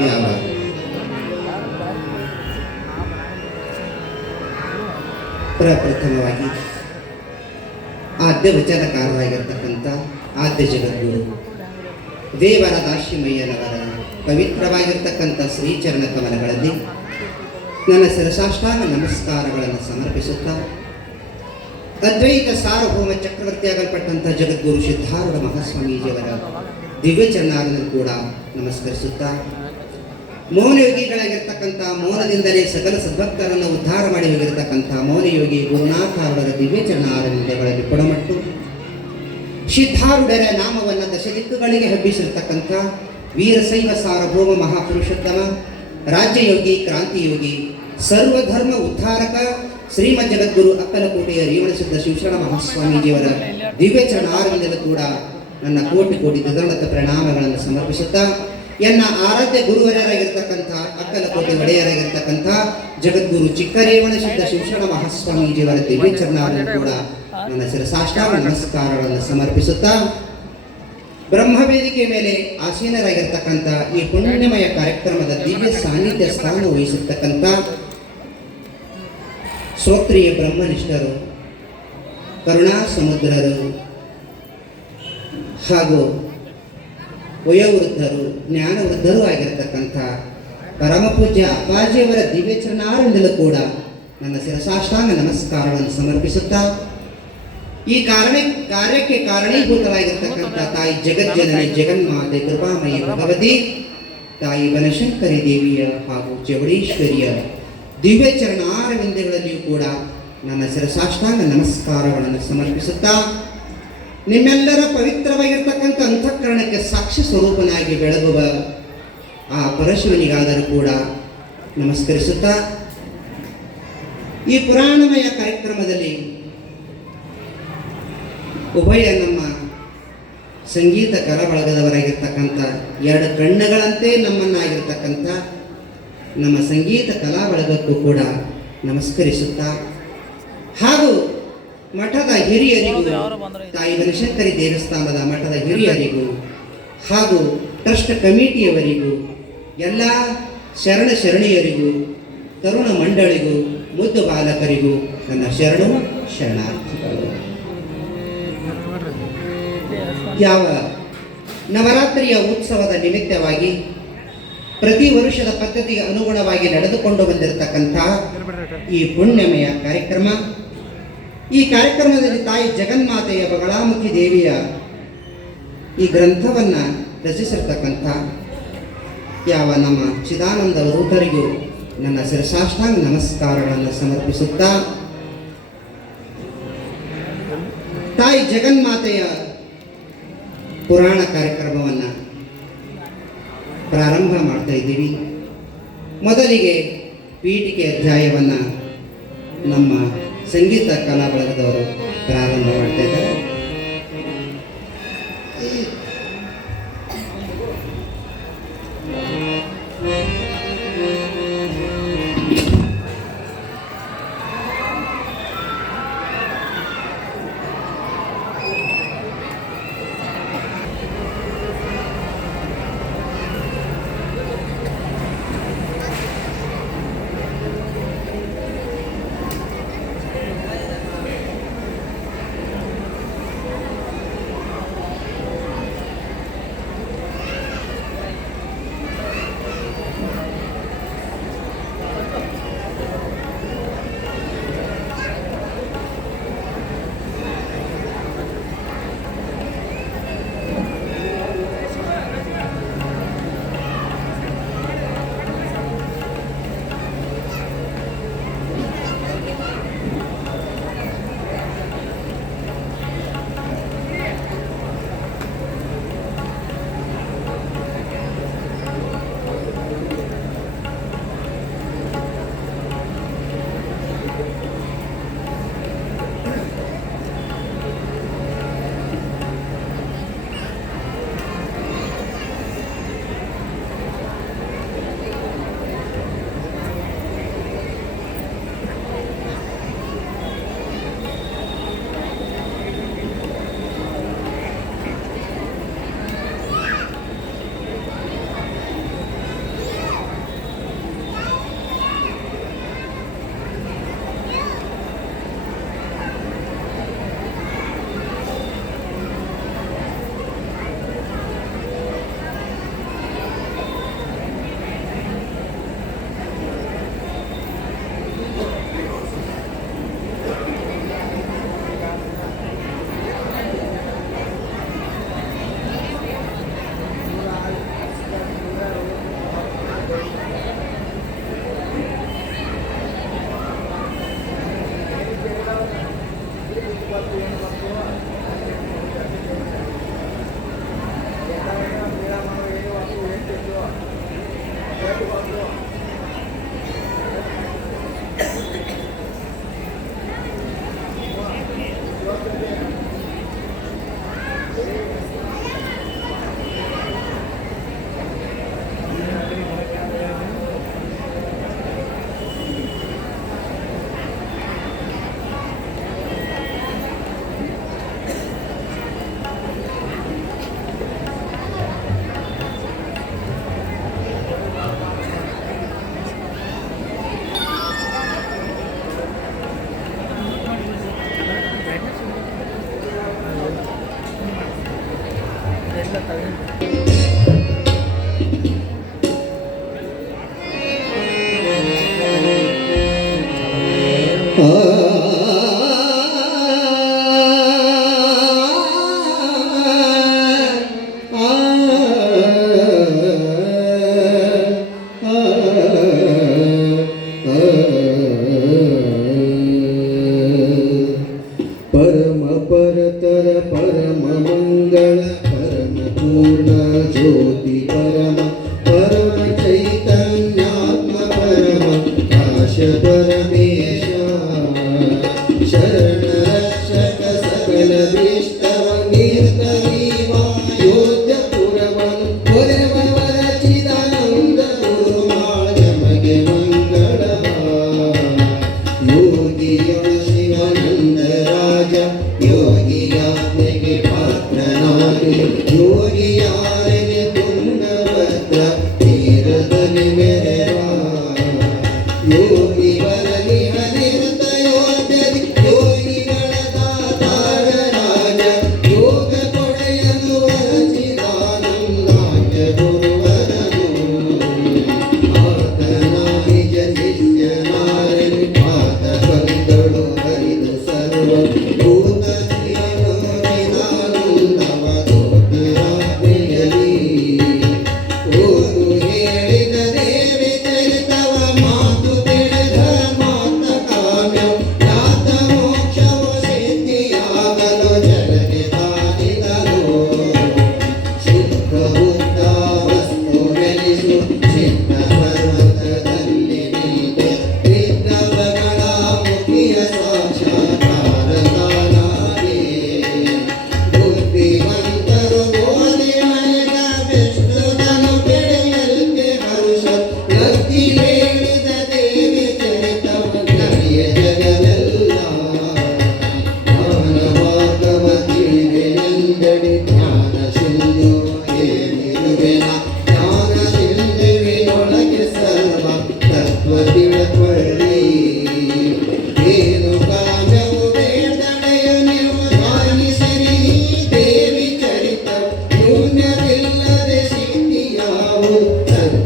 ಯಾವ ಪ್ರಪ್ರಥಮವಾಗಿ ಆದ್ಯ ವಚನಕಾರರಾಗಿರ್ತಕ್ಕಂಥ ಆದ್ಯ ಜಗದ್ಗುರು ದೇವರ ದಾಶಿಮಯ್ಯನವರ ಪವಿತ್ರವಾಗಿರ್ತಕ್ಕಂಥ ಶ್ರೀಚರಣ ಕಮಲಗಳಲ್ಲಿ ನನ್ನ ಶಿರಸಾಷ್ಟಾಂಗ ನಮಸ್ಕಾರಗಳನ್ನು ಸಮರ್ಪಿಸುತ್ತಾ ಅದ್ವೈತ ಸಾರ್ವಭೌಮ ಚಕ್ರವರ್ತಿಯಾಗಲ್ಪಟ್ಟಂಥ ಜಗದ್ಗುರು ಸಿದ್ಧಾರೂಢ ಮಹಾಸ್ವಾಮೀಜಿಯವರ ದಿವ್ಯ ಚರಣಾರನ್ನು ಕೂಡ ನಮಸ್ಕರಿಸುತ್ತಾ ಮೌನಯೋಗಿಗಳಾಗಿರ್ತಕ್ಕಂಥ ಮೌನದಿಂದಲೇ ಸಕಲ ಸದ್ಭಕ್ತರನ್ನು ಉದ್ಧಾರ ಮಾಡಿ ಹೋಗಿರತಕ್ಕಂಥ ಮೌನಯೋಗಿ ಗುರುನಾಥಾರೂಢರ ದಿವ್ಯ ಚರಣಾರವಿಂದಗಳಲ್ಲಿ ಕೊಡಮಟ್ಟು ಸಿದ್ಧಾರೂಢರ ನಾಮವನ್ನು ದಶದಿಕ್ಕುಗಳಿಗೆ ಹಬ್ಬಿಸಿರ್ತಕ್ಕಂಥ ವೀರಶೈವ ಸಾರ್ವಭೌಮ ಮಹಾಪುರುಷೋತ್ತಮ ರಾಜ್ಯಯೋಗಿ ಕ್ರಾಂತಿಯೋಗಿ ಸರ್ವಧರ್ಮ ಉದ್ಧಾರಕ ಶ್ರೀಮದ್ ಜಗದ್ಗುರು ಅಕ್ಕಲಕೋಟೆಯ ರೇವಣಸಿದ್ಧ ಶಿವಶರಣ ಮಹಾಸ್ವಾಮೀಜಿಯವರ ದಿವ್ಯ ಚರಣಾರವಿಂದಲೂ ಕೂಡ ನನ್ನ ಕೋಟಿ ಕೋಟಿ ದಂಡತ ಪ್ರಣಾಮಗಳನ್ನು ಸಮರ್ಪಿಸುತ್ತಾ ಎನ್ನ ಆರಾಧ್ಯ ಗುರುವರರಾಗಿರ್ತಕ್ಕಂಥ ಅಕ್ಕಲಕೋಟೆ ಒಡೆಯರಾಗಿರ್ತಕ್ಕಂಥ ಜಗದ್ಗುರು ಚಿಕ್ಕರೇವಣಸಿದ್ಧ ಶಿವಶರಣ ಮಹಾಸ್ವಾಮೀಜಿಯವರ ದಿವ್ಯ ಚರಣಾರನ್ನು ಕೂಡ ನನ್ನ ಶಿರಸಾಷ್ಟಾಂಗ ನಮಸ್ಕಾರಗಳನ್ನು ಸಮರ್ಪಿಸುತ್ತಾ ಬ್ರಹ್ಮವೇದಿಕೆ ಮೇಲೆ ಆಸೀನರಾಗಿರ್ತಕ್ಕಂಥ ಈ ಪುಣ್ಯಮಯ ಕಾರ್ಯಕ್ರಮದ ದಿವ್ಯ ಸಾನ್ನಿಧ್ಯ ಸ್ಥಾನ ವಹಿಸಿರ್ತಕ್ಕಂಥ ಶ್ರೋತ್ರಿಯ ಬ್ರಹ್ಮನಿಷ್ಠರು ಕರುಣಾ ಸಮುದ್ರರು ಹಾಗೂ ವಯೋವೃದ್ಧರು ಜ್ಞಾನವೃದ್ಧರು ಆಗಿರತಕ್ಕಂಥ ಪರಮಪೂಜ್ಯ ಅಪ್ಪಾಜಿಯವರ ದಿವ್ಯ ಚರಣಾರವಿಂದಲೂ ಕೂಡ ನನ್ನ ಶಿರಸಾಷ್ಟಾಂಗ ನಮಸ್ಕಾರಗಳನ್ನು ಸಮರ್ಪಿಸುತ್ತಾ ಈ ಕಾರ್ಯಕ್ಕೆ ಕಾರಣೀಭೂತವಾಗಿರ್ತಕ್ಕಂಥ ತಾಯಿ ಜಗಜ್ಜನನಿ ಜಗನ್ಮಾತೆ ಕೃಪಾಮಯಿ ಭಗವತಿ ತಾಯಿ ಬನಶಂಕರಿ ದೇವಿಯ ಹಾಗೂ ಚೌಡೇಶ್ವರಿಯ ದಿವ್ಯ ಚರಣಾರವಿಂದಗಳಲ್ಲಿಯೂ ಕೂಡ ನನ್ನ ಶಿರಸಾಷ್ಟಾಂಗ ನಮಸ್ಕಾರಗಳನ್ನು ಸಮರ್ಪಿಸುತ್ತಾ ನಿಮ್ಮೆಲ್ಲರ ಪವಿತ್ರವಾಗಿರ್ತಕ್ಕಂಥ ಅಂತಃಕರಣಕ್ಕೆ ಸಾಕ್ಷಿ ಸ್ವರೂಪನಾಗಿ ಬೆಳಗುವ ಆ ಪರಶಿವನಿಗಾದರೂ ಕೂಡ ನಮಸ್ಕರಿಸುತ್ತಾ ಈ ಪುರಾಣಮಯ ಕಾರ್ಯಕ್ರಮದಲ್ಲಿ ಉಭಯ ನಮ್ಮ ಸಂಗೀತ ಕಲಾಬಳಗದವರಾಗಿರ್ತಕ್ಕಂಥ ಎರಡು ಕಣ್ಣುಗಳಂತೆ ನಮ್ಮನ್ನಾಗಿರ್ತಕ್ಕಂಥ ನಮ್ಮ ಸಂಗೀತ ಕಲಾ ಬಳಗಕ್ಕೂ ಕೂಡ ನಮಸ್ಕರಿಸುತ್ತಾ ಹಾಗೂ ಮಠದ ಹಿರಿಯರಿಗೂ ತಾಯಿ ಬನಶಂಕರಿ ದೇವಸ್ಥಾನದ ಮಠದ ಹಿರಿಯರಿಗೂ ಹಾಗೂ ಟ್ರಸ್ಟ್ ಕಮಿಟಿಯವರಿಗೂ ಎಲ್ಲ ಶರಣೆಯರಿಗೂ ತರುಣ ಮಂಡಳಿಗೂ ಮುದ್ದು ಬಾಲಕರಿಗೂ ನನ್ನ ಶರಣಾರ್ಥಿಗಳು. ಯಾವ ನವರಾತ್ರಿಯ ಉತ್ಸವದ ನಿಮಿತ್ತವಾಗಿ ಪ್ರತಿ ವರ್ಷದ ಪದ್ಧತಿಗೆ ಅನುಗುಣವಾಗಿ ನಡೆದುಕೊಂಡು ಬಂದಿರತಕ್ಕಂಥ ಈ ಪುಣ್ಯಮಯ ಕಾರ್ಯಕ್ರಮ, ಈ ಕಾರ್ಯಕ್ರಮದಲ್ಲಿ ತಾಯಿ ಜಗನ್ಮಾತೆಯ ಬಗಳಾಮುಖಿ ದೇವಿಯ ಈ ಗ್ರಂಥವನ್ನು ರಚಿಸಿರ್ತಕ್ಕಂಥ ಯಾವ ನಮ್ಮ ಚಿದಾನಂದ ರೂಪರಿಗೂ ನನ್ನ ಶಿರಸಾಷ್ಟಾಂಗ ನಮಸ್ಕಾರಗಳನ್ನು ಸಮರ್ಪಿಸುತ್ತಾ ತಾಯಿ ಜಗನ್ಮಾತೆಯ ಪುರಾಣ ಕಾರ್ಯಕ್ರಮವನ್ನು ಪ್ರಾರಂಭ ಮಾಡ್ತಾ ಇದ್ದೀವಿ. ಮೊದಲಿಗೆ ಪೀಠಿಕೆ ಅಧ್ಯಾಯವನ್ನು ನಮ್ಮ ಸಂಗೀತ ಕಲಾ ಬಳಗದವರು ಪ್ರಾರಂಭ ಮಾಡ್ತಾ ಇದ್ದಾರೆ.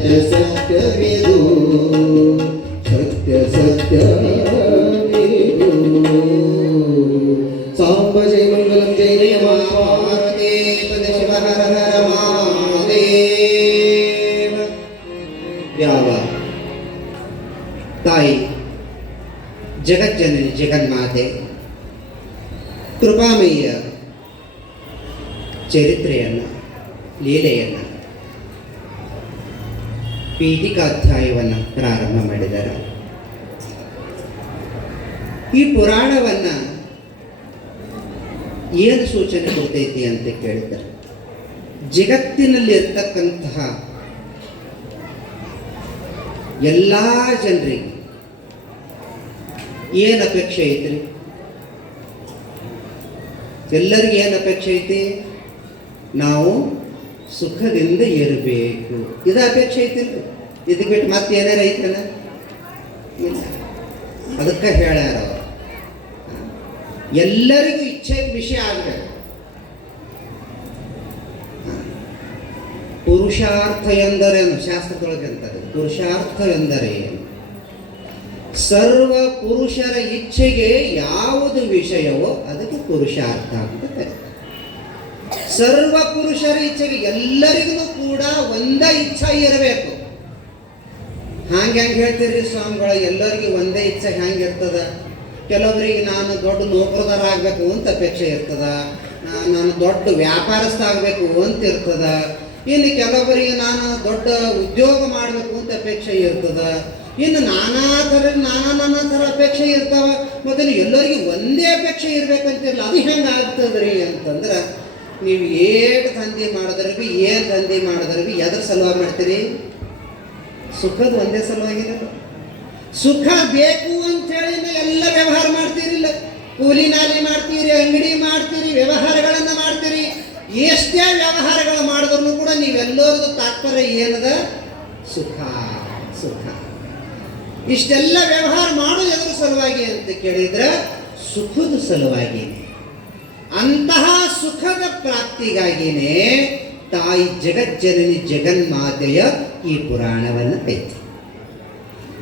ಸತ್ಯ ಸತ್ಯವಿದು ಸತ್ಯ ಸತ್ಯವಿದು ಸಾಂಬ ಜಯ ಮಂಗಲಂ ಜಯ ಜಯ ಪಾರ್ವತಿ ಪದ ಶಿವ ಹರ ಹರ ಮಹಾದೇವ. ಯಾವ ತಾಯಿ ಜಗಜ್ಜನನಿ ಜಗನ್ಮಾತೆ ಕೃಪಾಮಯ್ಯ ಚರಿತ್ರೆಯನ್ನು ಲೀಲೆಯನ್ನು ಪೀಠಿಕಾಧ್ಯಾಯವನ್ನು ಪ್ರಾರಂಭ ಮಾಡಿದ್ದಾರೆ. ಈ ಪುರಾಣವನ್ನು ಏನು ಸೂಚನೆ ಕೊಡ್ತೈತಿ ಅಂತ ಕೇಳಿದ್ದಾರೆ. ಜಗತ್ತಿನಲ್ಲಿ ಇರ್ತಕ್ಕಂತಹ ಎಲ್ಲ ಜನರಿಗೆ ಏನು ಅಪೇಕ್ಷೆ ಐತ್ರಿ? ಎಲ್ಲರಿಗೂ ಏನು ಅಪೇಕ್ಷೆ ಐತಿ? ನಾವು ಸುಖದಿಂದ ಇರಬೇಕು, ಇದು ಅಪೇಕ್ಷೆ ಐತಿಲ್ಲ. ಇದಕ್ಕೆ ಬಿಟ್ಟು ಮತ್ತೆ ಏನಾರ ಐತನ? ಇಲ್ಲ. ಅದಕ್ಕೆ ಹೇಳ್ಯಾರ ಅವರು, ಎಲ್ಲರಿಗೂ ಇಚ್ಛೆ ವಿಷಯ ಆಗಬೇಕು. ಪುರುಷಾರ್ಥ ಎಂದರೇನು? ಶಾಸ್ತ್ರದೊಳಗೆ ಅಂತಾರೆ ಪುರುಷಾರ್ಥ ಎಂದರೆ ಏನು? ಸರ್ವ ಪುರುಷರ ಇಚ್ಛೆಗೆ ಯಾವುದು ವಿಷಯವೋ ಅದಕ್ಕೆ ಪುರುಷಾರ್ಥ ಅಂತ ಕರೀತಾರೆ. ಸರ್ವ ಪುರುಷರ ಇಚ್ಛೆಗೆ ಎಲ್ಲರಿಗೂ ಕೂಡ ಒಂದೇ ಇಚ್ಛೆ ಇರಬೇಕು. ಹಂಗೆ ಹೇಳ್ತೀರಿ ಸ್ವಾಮಿಗಳ, ಎಲ್ಲರಿಗೂ ಒಂದೇ ಇಚ್ಛೆ ಹೆಂಗೆ ಇರ್ತದ? ಕೆಲವರಿಗೆ ನಾನು ದೊಡ್ಡ ನೌಕರದಾರ ಆಗಬೇಕು ಅಂತ ಅಪೇಕ್ಷೆ ಇರ್ತದ, ನಾನು ದೊಡ್ಡ ವ್ಯಾಪಾರಸ್ಥ ಆಗಬೇಕು ಅಂತ ಇರ್ತದ, ಇನ್ನು ಕೆಲವರಿಗೆ ನಾನು ದೊಡ್ಡ ಉದ್ಯೋಗ ಮಾಡಬೇಕು ಅಂತ ಅಪೇಕ್ಷೆ ಇರ್ತದ, ಇನ್ನು ನಾನಾ ಥರ ಅಪೇಕ್ಷೆ ಇರ್ತಾವ. ಮತ್ತು ಎಲ್ಲರಿಗೂ ಒಂದೇ ಅಪೇಕ್ಷೆ ಇರ್ಬೇಕಂತಿರಲ್ಲ, ಅದು ಹೆಂಗೆ ಆಗ್ತದ್ರಿ ಅಂತಂದ್ರೆ, ನೀವು ಏನು ದಂಧೆ ಮಾಡಿದ್ರೆ ಭೀ ಏನು ದಂಧೆ ಮಾಡಿದ್ರೆ ಭೀ ಎದ್ರ ಸಲುವಾಗಿ ಮಾಡ್ತೀರಿ? ಸುಖದ ಒಂದೇ ಸಲುವಾಗಿಲ್ಲ. ಸುಖ ಬೇಕು ಅಂಥೇಳಿ ಎಲ್ಲ ವ್ಯವಹಾರ ಮಾಡ್ತೀರಿಲ್ಲ. ಕೂಲಿ ನಾಲಿ ಮಾಡ್ತೀರಿ, ಅಂಗಡಿ ಮಾಡ್ತೀರಿ, ವ್ಯವಹಾರಗಳನ್ನು ಮಾಡ್ತೀರಿ. ಎಷ್ಟೇ ವ್ಯವಹಾರಗಳು ಮಾಡಿದ್ರು ಕೂಡ ನೀವೆಲ್ಲರದು ತಾತ್ಪರ್ಯ ಏನದ? ಸುಖ ಸುಖ. ಇಷ್ಟೆಲ್ಲ ವ್ಯವಹಾರ ಮಾಡೋದು ಎದ್ರ ಸಲುವಾಗಿ ಅಂತ ಕೇಳಿದ್ರೆ ಸುಖದ ಸಲುವಾಗಿನೇ. ಅಂತಹ ಸುಖದ ಪ್ರಾಪ್ತಿಗಾಗಿನೇ ತಾಯಿ ಜಗಜ್ಜನನಿ ಜಗನ್ಮಾತೆಯ ಈ ಪುರಾಣವನ್ನು ಐತಿ.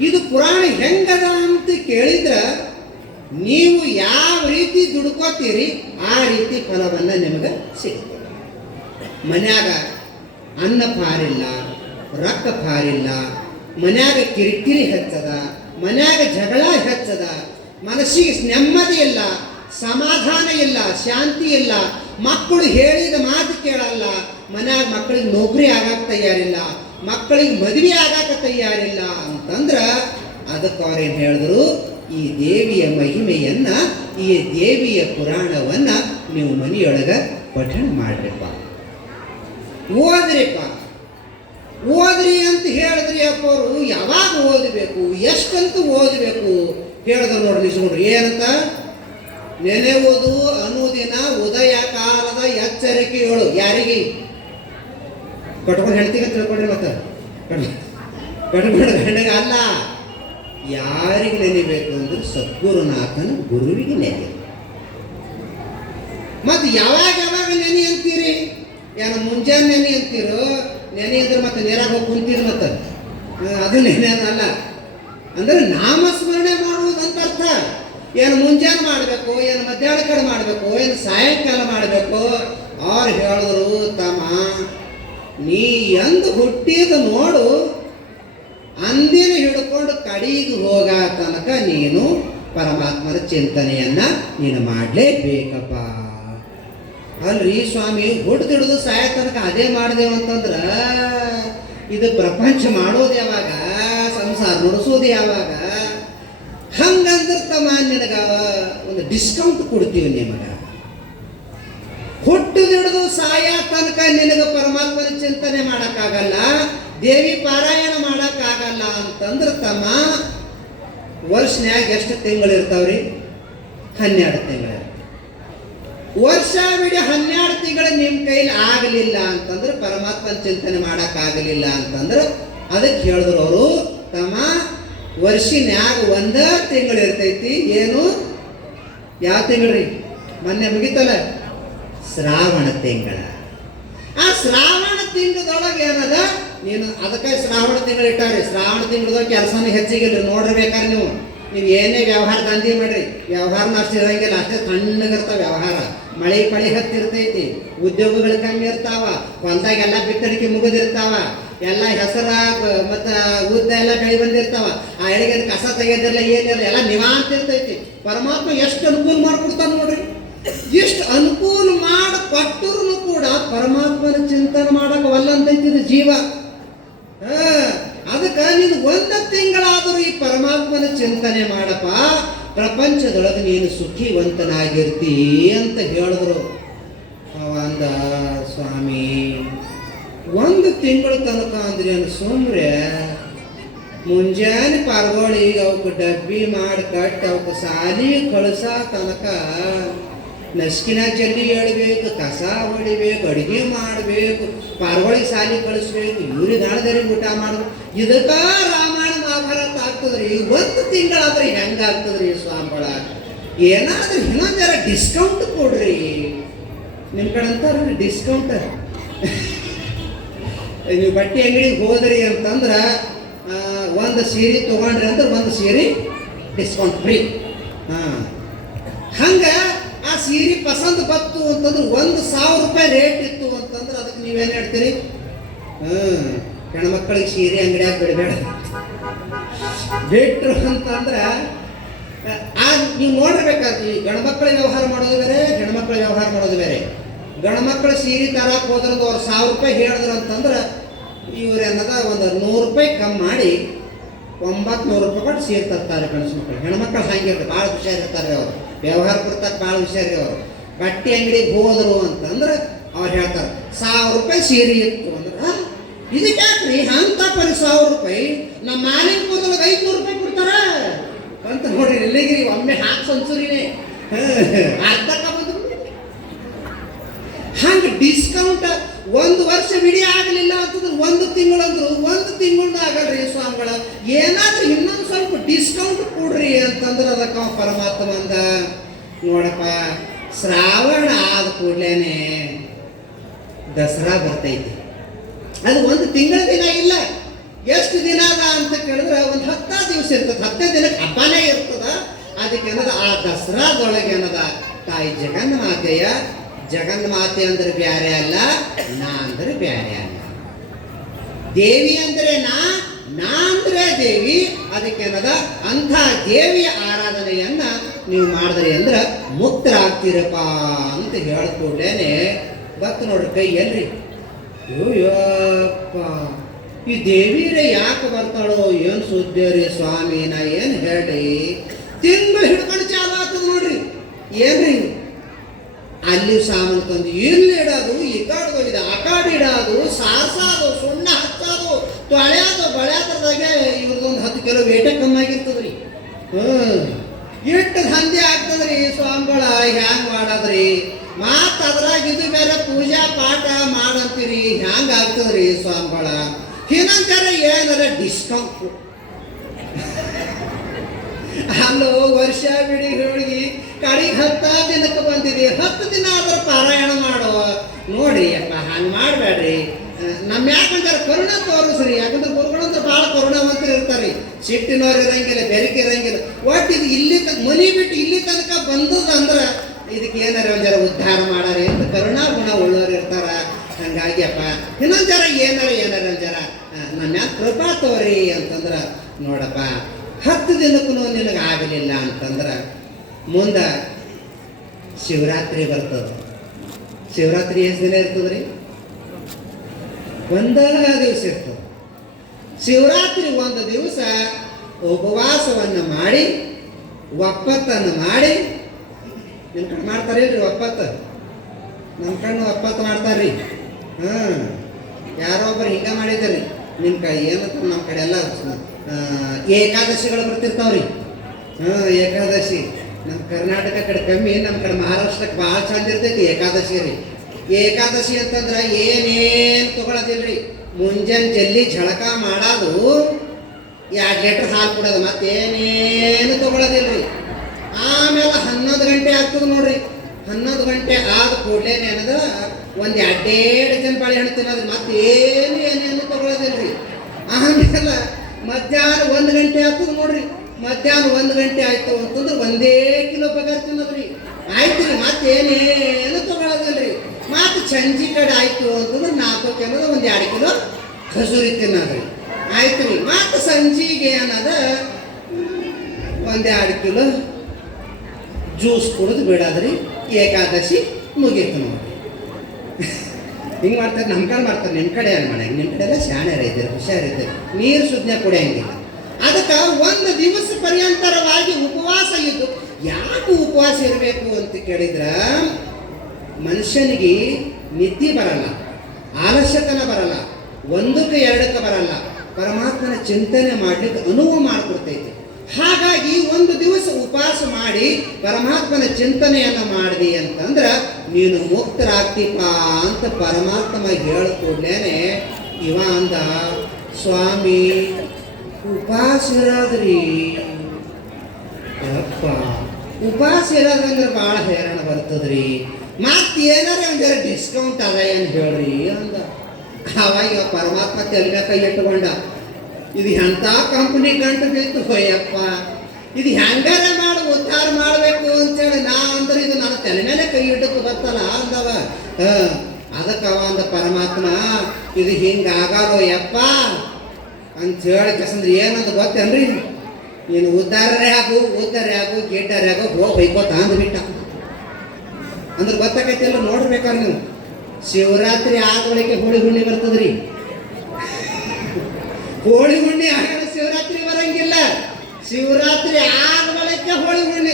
ಇದು ಪುರಾಣ ಹೆಂಗದ ಅಂತ ಕೇಳಿದ್ರೆ, ನೀವು ಯಾವ ರೀತಿ ದುಡ್ಕೋತೀರಿ ಆ ರೀತಿ ಫಲವನ್ನು ನಿಮಗೆ ಸಿಗ್ತದೆ. ಮನ್ಯಾಗ ಅನ್ನ ಪಾರಿಲ್ಲ, ರೊಕ್ಕ ಪಾರಿಲ್ಲ, ಮನ್ಯಾಗ ಕಿರಿಕಿರಿ ಹೆಚ್ಚದ, ಮನ್ಯಾಗ ಜಗಳ ಹೆಚ್ಚದ, ಮನಸ್ಸಿಗೆ ನೆಮ್ಮದಿ ಇಲ್ಲ, ಸಮಾಧಾನ ಇಲ್ಲ, ಶಾಂತಿ ಇಲ್ಲ, ಮಕ್ಕಳು ಹೇಳಿದ ಮಾತು ಕೇಳಲ್ಲ, ಮನ್ಯಾಗ ಮಕ್ಕಳಿಗೆ ನೌಕರಿ ಆಗಾಕ ತಯಾರಿಲ್ಲ, ಮಕ್ಕಳಿಗೆ ಮದುವೆ ಆಗಾಕ ತಯಾರಿಲ್ಲ ಅಂತಂದ್ರೆ ಅದಕ್ಕೆ ಅವ್ರೇನು ಹೇಳಿದ್ರು? ಈ ದೇವಿಯ ಮಹಿಮೆಯನ್ನ, ಈ ದೇವಿಯ ಪುರಾಣವನ್ನ ನೀವು ಮನೆಯೊಳಗೆ ಪಠಣ ಮಾಡ್ರಿಪ್ಪ, ಓದ್ರಿಪ್ಪ. ಓದ್ರಿ ಅಂತ ಹೇಳಿದ್ರಿ ಅಪ್ಪ ಅವರು. ಯಾವಾಗ ಓದಬೇಕು, ಎಷ್ಟಂತ ಓದಬೇಕು ಹೇಳಿದ್ರು ನೋಡ್ರಿ. ನಿಸ್ಕೊಂಡ್ರಿ ಏನಂತ? ನೆನೆಯುವುದು ಅನ್ನುವುದಿನ ಉದಯ ಕಾಲದ ಎಚ್ಚರಿಕೆಗಳು. ಯಾರಿಗೆ? ಕಟ್ಕೊಂಡು ಹೇಳ್ತೀವಿ ಅಂತ ತಿಳ್ಕೊಂಡ್ರಿ. ಮತ್ತೆ ಕಟ್ಕೊಂಡು ಗಂಡಗ ಅಲ್ಲ, ಯಾರಿಗೆ ನೆನೆಬೇಕು ಅಂದ್ರೆ ಸದ್ಗುರುನಾಥನ ಗುರುವಿಗೆ ನೆನೆ. ಮತ್ತೆ ಯಾವಾಗ ನೆನೆ ಅಂತೀರಿ? ಏನು ಮುಂಜಾನೆ ನೆನೆ ಅಂತೀರೋ? ನೆನೆ ಅಂದ್ರೆ ಮತ್ತೆ ನೀರಾಗ ಹೋಗಿ ಕುಂತೀರಿ, ಮತ್ತೆ ಅದು ನೆನೆ ಅಲ್ಲ. ಅಂದ್ರೆ ನಾಮಸ್ಮರಣೆ ಮಾಡುವುದಂತ ಅರ್ಥ. ಏನು ಮುಂಜಾನೆ ಮಾಡಬೇಕು, ಏನು ಮಧ್ಯಾಹ್ನ ಕಡೆ ಮಾಡಬೇಕು, ಏನು ಸಾಯಂಕಾಲ ಮಾಡಬೇಕು? ಅವ್ರು ಹೇಳಿದ್ರು, ತಮ್ಮ ನೀ ಎಂದು ಹುಟ್ಟಿದ ನೋಡು, ಅಂದಿನ ಹಿಡ್ಕೊಂಡು ಕಡೆಗೆ ಹೋಗ ತನಕ ನೀನು ಪರಮಾತ್ಮನ ಚಿಂತನೆಯನ್ನ ನೀನು ಮಾಡಲೇಬೇಕಪ್ಪ. ಅಲ್ರಿ ಸ್ವಾಮಿ, ಹುಟ್ಟಿಡಿದು ಸಾಯ ತನಕ ಅದೇ ಮಾಡಿದೆವು ಅಂತಂದ್ರೆ ಇದು ಪ್ರಪಂಚ ಮಾಡೋದು ಯಾವಾಗ? ಸಂಸಾರ ನಡೆಸೋದು ಯಾವಾಗ? ಹಂಗಂದ್ರೆ ತಮ್ಮ ನಿನಗ ಒಂದು ಡಿಸ್ಕೌಂಟ್ ಕೊಡ್ತೀವಿ ನಿಮಗ. ಹುಟ್ಟಿದಿಡಿದು ಸಾಯ ತನಕ ನಿನಗೆ ಪರಮಾತ್ಮನ ಚಿಂತನೆ ಮಾಡೋಕ್ಕಾಗಲ್ಲ, ದೇವಿ ಪಾರಾಯಣ ಮಾಡೋಕ್ಕಾಗಲ್ಲ ಅಂತಂದ್ರೆ ತಮ್ಮ, ವರ್ಷನ್ಯಾಗ ಎಷ್ಟು ತಿಂಗಳು ಇರ್ತಾವ್ರಿ? 12 ತಿಂಗಳು. ವರ್ಷ ಬಿಡಿ 12 ತಿಂಗಳು ನಿಮ್ಮ ಕೈಲಿ ಆಗಲಿಲ್ಲ ಅಂತಂದ್ರೆ, ಪರಮಾತ್ಮನ ಚಿಂತನೆ ಮಾಡೋಕ್ಕಾಗಲಿಲ್ಲ ಅಂತಂದ್ರೆ ಅದಕ್ಕೆ ಹೇಳಿದ್ರು ಅವರು, ತಮ್ಮ ವರ್ಷನ್ಯಾಗ 1 ತಿಂಗಳು ಇರ್ತೈತಿ. ಏನು? ಯಾವ ತಿಂಗಳು ರೀ? ಮೊನ್ನೆ ಮುಗಿತಲ್ಲ, ಶ್ರಾವಣ ತಿಂಗಳ. ಆ ಶ್ರಾವಣ ತಿಂಗಳದೊಳಗೆ ಏನದ? ನೀನು ಅದಕ್ಕೆ ಶ್ರಾವಣ ತಿಂಗಳು ಇಟ್ಟಾರಿ. ಶ್ರಾವಣ ತಿಂಗಳದಾಗ ಕೆಲಸನೂ ಹೆಚ್ಚಿಗಿಲ್ರಿ. ನೋಡಿರ್ಬೇಕಾದ್ರೆ ನೀವು ಏನೇ ವ್ಯವಹಾರ ದಂಧೆ ಮಾಡ್ರಿ, ವ್ಯವಹಾರನ ಅಷ್ಟು ಇರಂಗಿಲ್ಲ, ಅಷ್ಟೇ ತಣ್ಣಗಿರ್ತಾವ ವ್ಯವಹಾರ. ಮಳೆ ಪಳಿ ಹತ್ತಿರ್ತೈತಿ, ಉದ್ಯೋಗಗಳು ಕಮ್ಮಿ ಇರ್ತಾವ, ಹೊಲ್ದಾಗೆಲ್ಲ ಬಿತ್ತಡಿಕೆ ಮುಗಿದಿರ್ತಾವ, ಎಲ್ಲ ಹೆಸರ ಮತ್ತು ಉದ್ದ ಎಲ್ಲ ಬೆಳೆ ಬಂದಿರ್ತಾವ. ಆ ಎಳೆಗೆ ಕಸ ತೆಗೆಯೋದಿಲ್ಲ, ಏನಿಲ್ಲ, ಎಲ್ಲ ನಿವಾಂತ ಇರ್ತೈತಿ. ಪರಮಾತ್ಮ ಎಷ್ಟು ಅನುಕೂಲ ಮಾಡಿಕೊಡ್ತಾನೆ ನೋಡ್ರಿ. ಎಷ್ಟು ಅನುಕೂಲ ಮಾಡಿ ಕೊಟ್ಟರು ಕೂಡ ಪರಮಾತ್ಮನ ಚಿಂತನೆ ಮಾಡಕ್ಕೆ ಒಲ್ಲಂತೈತಿ ಜೀವ. ಅದಕ್ಕೆ ನೀನು ಒಂದು ತಿಂಗಳಾದರೂ ಈ ಪರಮಾತ್ಮನ ಚಿಂತನೆ ಮಾಡಪ್ಪ, ಪ್ರಪಂಚದೊಳಗೆ ನೀನು ಸುಖಿವಂತನಾಗಿರ್ತೀ ಅಂತ ಹೇಳಿದ್ರು. ಅವಂದ ಸ್ವಾಮಿ ಒಂದು ತಿಂಗಳ ತನಕ ಅಂದ್ರೆ ಸುಮ್ರೆ ಮುಂಜಾನೆ ಪಾರ್ಗೋಳಿಗೆ ಅವಕ್ಕೆ ಡಬ್ಬಿ ಮಾಡಿ ಕಟ್ಟಿ ಅವಕ್ಕೆ ಸಾಲಿ ಕಳ್ಸ ತನಕ ನಸ್ಕಿನ ಜಲ್ಲಿ ಹೇಳ್ಬೇಕು, ಕಸ ಹೊಡಿಬೇಕು, ಅಡುಗೆ ಮಾಡಬೇಕು, ಪಾರ್ಗೋಳಿಗೆ ಸಾಲಿ ಕಳಿಸ್ಬೇಕು, ಇವ್ರಿಗೆ ಹಣದರಿಗೆ ಊಟ ಮಾಡಬೇಕು. ಇದಕ್ಕ ರಾಮಾಯಣ ಮಹಾಭಾರತ ಆಗ್ತದ್ರಿ. ಒಂದು ತಿಂಗಳಾದ್ರೆ ಹೆಂಗಾಗ್ತದ್ರಿ ಸ್ವಾಮಿಗಳ? ಏನಾದ್ರೂ ಇನ್ನೊಂದು ಜರ ಡಿಸ್ಕೌಂಟ್ ಕೊಡ್ರಿ. ನಿಮ್ಮ ಕಡೆ ಅಂತಾರ್ರಿ ಡಿಸ್ಕೌಂಟ್. ನೀವು ಬಟ್ಟೆ ಅಂಗಡಿಗೆ ಹೋದ್ರಿ ಅಂತಂದ್ರೆ ಒಂದು ಸೀರೆ ತೊಗೊಂಡ್ರಿ ಅಂದ್ರೆ ಒಂದು ಸೀರೆ ಡಿಸ್ಕೌಂಟ್ ಫ್ರೀ. ಹಂಗೆ ಆ ಸೀರೆ ಪಸಂದ್ ಬತ್ತು ಅಂತಂದ್ರೆ 1,000 ರೂಪಾಯಿ ರೇಟ್ ಇತ್ತು ಅಂತಂದ್ರೆ ಅದಕ್ಕೆ ನೀವೇನು ಹೇಳ್ತೀರಿ? ಹೆಣ್ಮಕ್ಳಿಗೆ ಸೀರೆ ಅಂಗಡಿಯಾಗ ಬಿಡಬೇಡ ಬಿಟ್ರು ಅಂತಂದ್ರೆ ನೀವು ನೋಡಿರ್ಬೇಕಾದ್ರೆ ಈ ಗಂಡ್ಮಕ್ಳ ವ್ಯವಹಾರ ಮಾಡೋದು ಬೇರೆ, ಹೆಣ್ಮಕ್ಳ ವ್ಯವಹಾರ ಮಾಡೋದು ಬೇರೆ. ಗಂಡ್ಮಕ್ಳ ಸೀರೆ ತರಕ್ಕೆ ಹೋದ್ರೆ ಅವ್ರು 1,000 ರೂಪಾಯಿ ಹೇಳಿದ್ರು ಅಂತಂದ್ರೆ ಇವ್ರು ಏನದ ಒಂದು 100 ರೂಪಾಯಿ ಕಮ್ಮಿ ಮಾಡಿ 900 ರೂಪಾಯಿ ಕೊಟ್ಟು ಸೀರೆ ತರ್ತಾರೆ ಗಂಡಸ ಮಕ್ಕಳು. ಹೆಣ್ಮಕ್ಳು ಹಂಗಿರ್ತಾರೆ, ಭಾಳ ಹುಷಾರಿರ್ತಾರೆ ಅವರು, ವ್ಯವಹಾರ ಕೊಡ್ತಾರೆ ಭಾಳ ಹುಷಾರಿ ಅವರು. ಬಟ್ಟೆ ಅಂಗಡಿಗೆ ಹೋದರು ಅಂತಂದ್ರೆ ಅವ್ರು ಹೇಳ್ತಾರೆ 1,000 ರೂಪಾಯಿ ಸೀರೆ ಇತ್ತು ಅಂದ್ರೆ ಇದಕ್ಕೆ ಯಾಕ್ರಿ ಅಂತ ಪರಿ 1,000 ರೂಪಾಯಿ ನಮ್ಮ ಮಾಲಿನ ಕೂದಲಿಗೆ 500 ರೂಪಾಯಿ ಕೊಡ್ತಾರ ಅಂತ ನೋಡ್ರಿ. ಇಲ್ಲಿಗೆ ಒಮ್ಮೆ ಹಾಕ್ಸೊಂದ್ಸೂರಿನೇ ಅರ್ಥಕ್ಕ ಬಂದ್ರು. ಹಂಗೆ ಡಿಸ್ಕೌಂಟ್ 1 ವರ್ಷ ವಿಡಿಯೋ ಆಗಲಿಲ್ಲ ಅಂತಂದ್ರೆ 1 ತಿಂಗಳಂದ್ರು 1 ತಿಂಗಳು ಆಗಲ್ರಿ ಸ್ವಾಮಿಗಳ. ಏನಾದ್ರೂ ಇನ್ನೊಂದು ಸ್ವಲ್ಪ ಡಿಸ್ಕೌಂಟ್ ಕೊಡ್ರಿ ಅಂತಂದ್ರೆ ಅದಕ್ಕೆ ಪರಮಾತ್ಮ ಅಂದ, ನೋಡಪ್ಪ ಶ್ರಾವಣ ಆದ ಕೂಡಲೇ ದಸರಾ ಬರ್ತೈತಿ. ಅದು 1 ತಿಂಗಳ ದಿನ ಇಲ್ಲ, ಎಷ್ಟು ದಿನ ಅದ ಅಂತ ಕೇಳಿದ್ರೆ ಒಂದು 10 ದಿವಸ ಇರ್ತದೆ. 10 ದಿನಕ್ಕೆ ಹಬ್ಬನೇ ಇರ್ತದ. ಅದಕ್ಕೆ ಏನದ ಆ ದಸರಾದೊಳಗೆ ಏನದ ತಾಯಿ ಜಗನ್ಮಾತೆಯ, ಜಗನ್ಮಾತೆ ಅಂದ್ರೆ ಬ್ಯಾರೆ ಅಲ್ಲ, ನಾ ಅಂದ್ರೆ ಬ್ಯಾರೆ ಅಲ್ಲ. ದೇವಿ ಅಂದ್ರೆ ನಾ ಅಂದ್ರೆ ದೇವಿ. ಅದಕ್ಕೆ ಏನದ ಅಂಥ ದೇವಿಯ ಆರಾಧನೆಯನ್ನ ನೀವು ಮಾಡಿದ್ರಿ ಅಂದ್ರೆ ಮುಕ್ತರಾಗ್ತೀರಪ್ಪ ಅಂತ ಹೇಳ್ಕೊಡ್ಲೇನೆ ಬತ್ತು ನೋಡ್ರಿ ಕೈ ಎಲ್ರಿ. ಅಯ್ಯೋಯಪ್ಪ ಈ ದೇವಿರೇ ಯಾಕೆ ಬರ್ತಾಳೋ ಏನು ಸುದ್ದಿ ರೀ ಸ್ವಾಮಿ, ನಾ ಏನು ಹೇಳಿ ತಿಂಗಳು ಹಿಡ್ಕೊಂಡು ಚಾಲು ಆಗ್ತದೆ ನೋಡ್ರಿ. ಏನ್ರಿ ಅಲ್ಲಿ ಸಾಮಾನು ತಂದು ಇಲ್ಲಿ ಇಡೋದು, ಈ ಕಾಡ್ದು ಇದು ಆ ಕಾಡು ಇಡೋದು, ಸಾರ್ಸೋದು, ಸುಣ್ಣ ಹಚ್ಚೋದು, ತೊಳೆಯೋದು, ಬಳ್ಯಾದ್ರದಾಗೆ ಇವ್ರದೊಂದು 10 ಕಿಲೋ ವೇಟೆ ಕಮ್ಮಿ ಆಗಿರ್ತದ್ರಿ. ಇಟ್ಟು ಹಂದಿ ಆಗ್ತದ್ರಿ ಸ್ವಾಮಿಗಳ. ಹ್ಯಾಂಗ ಮಾಡೋದ್ರಿ? ಮಾತು ಅದ್ರಾಗ ಇದು ಬೇರೆ ಪೂಜಾ ಪಾಠ ಮಾಡಂತೀರಿ, ಹ್ಯಾಂಗ ಆಗ್ತದ್ರಿ ಸ್ವಾಮಿಗಳ? ಇನ್ನೊಂದರ ಏನಾರ ಡಿಸ್ಕೌಂಟ್ ಅಲ್ಲೋ ವರ್ಷ ಬಿಡಿ ಹುಡುಗಿ ಕಡೆಗೆ 10 ದಿನಕ್ಕೆ ಬಂದಿರಿ, 10 ದಿನ ಆದ್ರೆ ಪಾರಾಯಣ ಮಾಡೋ ನೋಡಿ ಅಪ್ಪ. ಹಂಗೆ ಮಾಡಬೇಡ್ರಿ. ನಮ್ಮ ಯಾಕಂದ್ರೆ ಕರುಣ ತೋರಿಸ್ರಿ. ಯಾಕಂದ್ರೆ ಗುರುಗಳಂದ್ರೆ ಭಾಳ ಕರುಣವಂತರು ಇರ್ತಾರೆ, ಸಿಟ್ಟಿನವ್ರು ಇರಂಗಿಲ್ಲ, ಬೆರಕೆ ಇರಂಗಿಲ್ಲ. ಒಟ್ಟು ಇದು ಇಲ್ಲಿ ಮನಿ ಬಿಟ್ಟು ಇಲ್ಲಿ ತನಕ ಬಂದದಂದ್ರೆ ಇದಕ್ಕೆ ಏನಾರ ಒಂದರ ಉದ್ಧಾರ ಮಾಡಾರಿ ಅಂತ ಕರುಣಾ ಗುಣ ಉಳ್ಳೋರು ಇರ್ತಾರ. ಹಂಗಾಗಿ ಅಪ್ಪ ಇನ್ನೊಂದು ಜರ ಏನಾರ ಒಂದು ಜರ ನನ್ನ ಕೃಪಾ ತೋರಿ ಅಂತಂದ್ರೆ ನೋಡಪ್ಪ 10 ದಿನಕ್ಕೂ ನಿನಗೆ ಆಗಲಿಲ್ಲ ಅಂತಂದ್ರೆ ಮುಂದೆ ಶಿವರಾತ್ರಿ ಬರ್ತದೆ. ಶಿವರಾತ್ರಿ ಎಷ್ಟು ದಿನ ಇರ್ತದ್ರಿ? 1 ದಿವಸ ಇರ್ತದೆ. ಶಿವರಾತ್ರಿ 1 ದಿವಸ ಉಪವಾಸವನ್ನು ಮಾಡಿ ಒಪ್ಪತ್ತನ್ನು ಮಾಡಿ, ನಿಮ್ಮ ಕಡೆ ಮಾಡ್ತಾರೆ ಇಲ್ರಿ ಒಪ್ಪತ್ತು? ನಮ್ಮ ಕಣ್ಣು ಒಪ್ಪತ್ತು ಮಾಡ್ತಾರ್ರಿ. ಯಾರೋ ಒಬ್ಬರು ಹಿಂಗೆ ಮಾಡಿದ್ರಿ. ನಿಮ್ಮ ಕಡೆ ಏನಂತ ನಮ್ಮ ಕಡೆ ಎಲ್ಲ ಏಕಾದಶಿಗಳು ಬರ್ತಿರ್ತಾವ್ರಿ. ಏಕಾದಶಿ ನಮ್ಮ ಕರ್ನಾಟಕ ಕಡೆ ಕಮ್ಮಿ, ನಮ್ಮ ಕಡೆ ಮಹಾರಾಷ್ಟ್ರಕ್ಕೆ ಭಾಳ ಚಂದ ಇರ್ತೈತಿ ಏಕಾದಶಿ ರೀ. ಏಕಾದಶಿ ಅಂತಂದ್ರೆ ಏನೇನು ತೊಗೊಳೋದಿಲ್ರಿ. ಮುಂಜಾನೆ ಜಲ್ದಿ ಝಳಕ ಮಾಡೋದು, 2 ಲೀಟ್ರ್ ಹಾಲು ಕೊಡೋದು, ಮತ್ತೇನೇನು ತೊಗೊಳೋದಿಲ್ರಿ. ಆಮೇಲೆ 11 ಗಂಟೆ ಆಗ್ತದೆ ನೋಡ್ರಿ. 11 ಗಂಟೆ ಆದ ಕೂಡಲೇ ಏನದ ಒಂದು 2 ಡಜನ್ ಬಾಳೆಹಣ್ಣು ತಿನ್ನೋದು, ಮತ್ತೇನೇನು ತೊಗೊಳೋದಿಲ್ಲ. ಆಮೇಲೆ ಮಧ್ಯಾಹ್ನ 1 ಗಂಟೆ ಆಗ್ತದೆ ನೋಡ್ರಿ. ಮಧ್ಯಾಹ್ನ 1 ಗಂಟೆ ಆಯ್ತು ಅಂತಂದ್ರೆ 1 ಕಿಲೋ ಪಗಾರ ತಿನ್ನೋದ್ರಿ. ಆಯ್ತು ರೀ, ಮತ್ತೇನೇನು ತಗೊಳ್ಳೋದಿಲ್ರಿ. ಮತ್ತೆ ಸಂಜೆ ಕಡೆ ಆಯ್ತು ಅಂತಂದ್ರೆ 4 ಕಿಲೋ 1-2 ಕಿಲೋ ಖಜೂರಿ ತಿನ್ನೋದ್ರಿ. ಆಯ್ತು ರೀ, ಮತ್ತೆ ಸಂಜೆಗೆ ಏನದ 1-2 ಕಿಲೋ ಜ್ಯೂಸ್ ಕುಡಿದು ಬಿಡೋದ್ರಿ. ಏಕಾದಶಿ ಮುಗೀತು ನೋಡ್ರಿ. ಹಿಂಗೆ ಮಾಡ್ತಾರೆ, ನಮ್ಮ ಕಡೆ ಮಾಡ್ತಾರೆ. ನಿಮ್ಮ ಕಡೆ ಏನು ಮಾಡಂಗೆ? ನಿಮ್ಮ ಕಡೆ ಎಲ್ಲ ಶಾಣ್ಯರ ಇದ್ದೀರಿ, ಹುಷಾರಿದ್ದೀರಿ. ನೀರು ಸುಜ್ಞೆ ಕುಡಿಯಂಗಿಲ್ಲ. ಅದಕ್ಕೆ 1 ದಿವಸ ಪರ್ಯಂತರವಾಗಿ ಉಪವಾಸ ಇದ್ದು. ಯಾಕೆ ಉಪವಾಸ ಇರಬೇಕು ಅಂತ ಕೇಳಿದ್ರ, ಮನುಷ್ಯನಿಗೆ ನಿದ್ದೆ ಬರಲ್ಲ, ಆಲಸ್ಯತನ ಬರಲ್ಲ, 1ಕ್ಕೆ 2ಕ್ಕೆ ಬರಲ್ಲ, ಪರಮಾತ್ಮನ ಚಿಂತನೆ ಮಾಡ್ಲಿಕ್ಕೆ ಅನುವು ಮಾಡಿಕೊಡ್ತೈತಿ. ಹಾಗಾಗಿ 1 ದಿವಸ ಉಪವಾಸ ಮಾಡಿ ಪರಮಾತ್ಮನ ಚಿಂತನೆಯನ್ನು ಮಾಡಿದಿ ಅಂತಂದ್ರೆ ನೀನು ಮುಕ್ತರಾಗ್ತೀಪ ಅಂತ ಪರಮಾತ್ಮ ಹೇಳ್ಕೊಡ್ಲೇನೆ ಇವ ಅಂದ, ಸ್ವಾಮಿ ಉಪವಾಸ ಇರೋದ್ರಿ, ಯಪ್ಪ ಉಪವಾಸ ಇರೋದಂದ್ರೆ ಭಾಳ ಹೈರಾಣ ಬರ್ತದ್ರಿ, ಮತ್ತೇನಾರ ಒಂದಾರ ಡಿಸ್ಕೌಂಟ್ ಅದ ಏನು ಹೇಳ್ರಿ ಅಂದ. ಅವಾಗ ಪರಮಾತ್ಮ ತೆಲಿನ ಕೈ ಇಟ್ಟುಕೊಂಡ, ಇದು ಎಂಥ ಕಂಪ್ನಿ ಗಂಟು ಬಿತ್ತು ಹೋಯಪ್ಪ, ಇದು ಹೆಂಗಾರ ಮಾಡಿ ಉದ್ಧಾರ ಮಾಡಬೇಕು ಅಂತೇಳಿ ನಾ ಅಂದ್ರೆ ಇದು ನನ್ನ ತಲೆ ಮೇಲೆ ಕೈ ಇಡಕ್ಕೆ ಬರ್ತಲ್ಲ ಅಂದವ. ಅದಕ್ಕವ ಅಂದ ಪರಮಾತ್ಮ, ಇದು ಹಿಂಗಾಗಲ್ಲೋ ಯಪ್ಪ ಅಂಥೇಳಿ ಕಸಂದ್ರೆ ಏನಂತ ಗೊತ್ತೇನ್ರಿ, ನೀನು ಉದ್ಧಾರರೇ ಆಗು ಗೇಟರೇ ಆಗು ಹೋಗಿ ಬೈಕೋತ ಅಂದ್ಬಿಟ್ಟ. ಅಂದ್ರೆ ಗೊತ್ತಾಗೈತಿಲ್ಲ ನೋಡ್ಬೇಕಾದ್ರೆ ನೀವು. ಶಿವರಾತ್ರಿ ಆದ ಬಳಿಕೆ ಹೋಳಿ ಹುಣ್ಣಿ ಬರ್ತದ್ರಿ. ಹೋಳಿ ಹುಣ್ಣಿ ಆಗಲ್ಲ, ಶಿವರಾತ್ರಿ ಬರಂಗಿಲ್ಲ. ಶಿವರಾತ್ರಿ ಆದ ಬಳಿಕೆ ಹೋಳಿ ಹುಣ್ಣಿ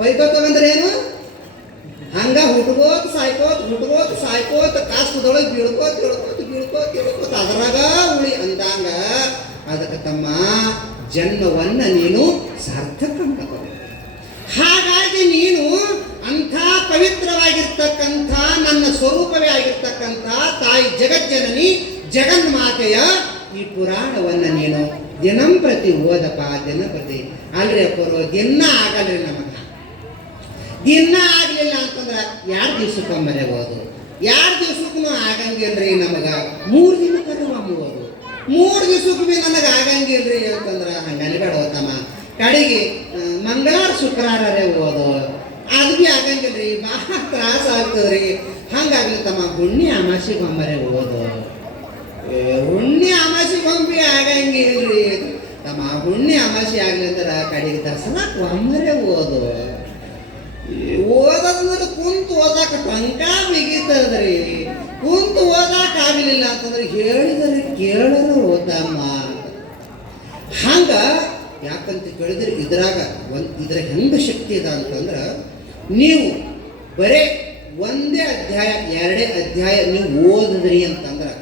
ಬೈಕೋತ ಬಂದ್ರೆ ಏನು, ಹಂಗ ಹುಟ್ಕೋತ ಸಾಯ್ಕೋತ ಕಾಸ್ತದೊಳಗೆ ಬೀಳ್ಕೋತ ಅದರಾಗ ಉಳಿ ಅಂದಂಗ. ಅದಕ್ಕೆ ತಮ್ಮ ಜನ್ಮವನ್ನ ನೀನು ಸಾರ್ಥಕ ಮಾಡಬೇಕು. ಹಾಗಾಗಿ ನೀನು ಅಂಥ ಪವಿತ್ರವಾಗಿರ್ತಕ್ಕಂಥ ನನ್ನ ಸ್ವರೂಪವೇ ಆಗಿರ್ತಕ್ಕಂಥ ತಾಯಿ ಜಗಜ್ಜನನಿ ಜಗನ್ಮಾತೆಯ ಈ ಪುರಾಣವನ್ನು ನೀನು ದಿನಂಪ್ರತಿ ಓದಪ್ಪ. ದಿನಪ್ರತಿ ಅಲ್ರಿ ಅಪ್ಪರು, ದಿನ ಆಗಲ್ರಿ ನಮಗ. ದಿನ ಆಗಲಿಲ್ಲ ಅಂತಂದ್ರೆ 2 ದಿವ್ಸಕ್ಕೊಮ್ಮರೆ ಓದು. 2 ದಿವ್ಸಕ್ಕೂ ಆಗಂಗಿಲ್ರಿ ನಮಗ. 3 ದಿನಕ್ಕೂ ಓದು. 3 ದಿವ್ಸಕ್ಕೂ ಭೀ ನನಗೆ ಆಗಂಗಿಲ್ರಿ ಅಂತಂದ್ರೆ ಹಂಗನಿಬೇಡ ಓದಮ್ಮ. ಕಡೆಗೆ ಮಂಗಳವಾರ ಶುಕ್ರವಾರರೇ ಓದು. ಅದು ಭೀ ಆಗಂಗಿಲ್ರಿ, ಭಾಳ ತ್ರಾಸ ಆಗ್ತದ್ರಿ. ಹಂಗಾಗ್ಲಿ ತಮ್ಮ ಹುಣ್ಣಿ ಅಮಾಸಿಗೊಮ್ಮರೆ ಓದು. ಹುಣ್ಣಿ ಅಮಾಸಿಗೊಮ್ಮೆ ಆಗಂಗಿಲ್ರಿ ತಮ್ಮ. ಹುಣ್ಣಿ ಅಮಾಸಿ ಆಗ್ಲಿ ಅಂದ್ರೆ ಕಡೆಗೆ ದಸರಾಕ್ ಒಮ್ಮರೆ ಓದು. ಓದೋದಂದ್ರೆ ಕುಂತು ಓದಾಕ ಟಂಕ ಬಿಗಿತದ್ರಿ. ಕುಂತು ಓದಾಕ ಆಗಲಿಲ್ಲ ಅಂತಂದ್ರೆ ಹೇಳಿದರೆ ಕೇಳೋರು ಓದಮ್ಮ. ಹಂಗ ಯಾಕಂತ ಕೇಳಿದ್ರೆ ಇದ್ರ ಹೆಂಗೆ ಶಕ್ತಿ ಇದೆ ಅಂತಂದ್ರೆ, ನೀವು ಬರೇ 1 ಅಧ್ಯಾಯ 2 ಅಧ್ಯಾಯ ನೀವು ಓದಿದ್ರಿ ಅಂತಂದ್ರೆ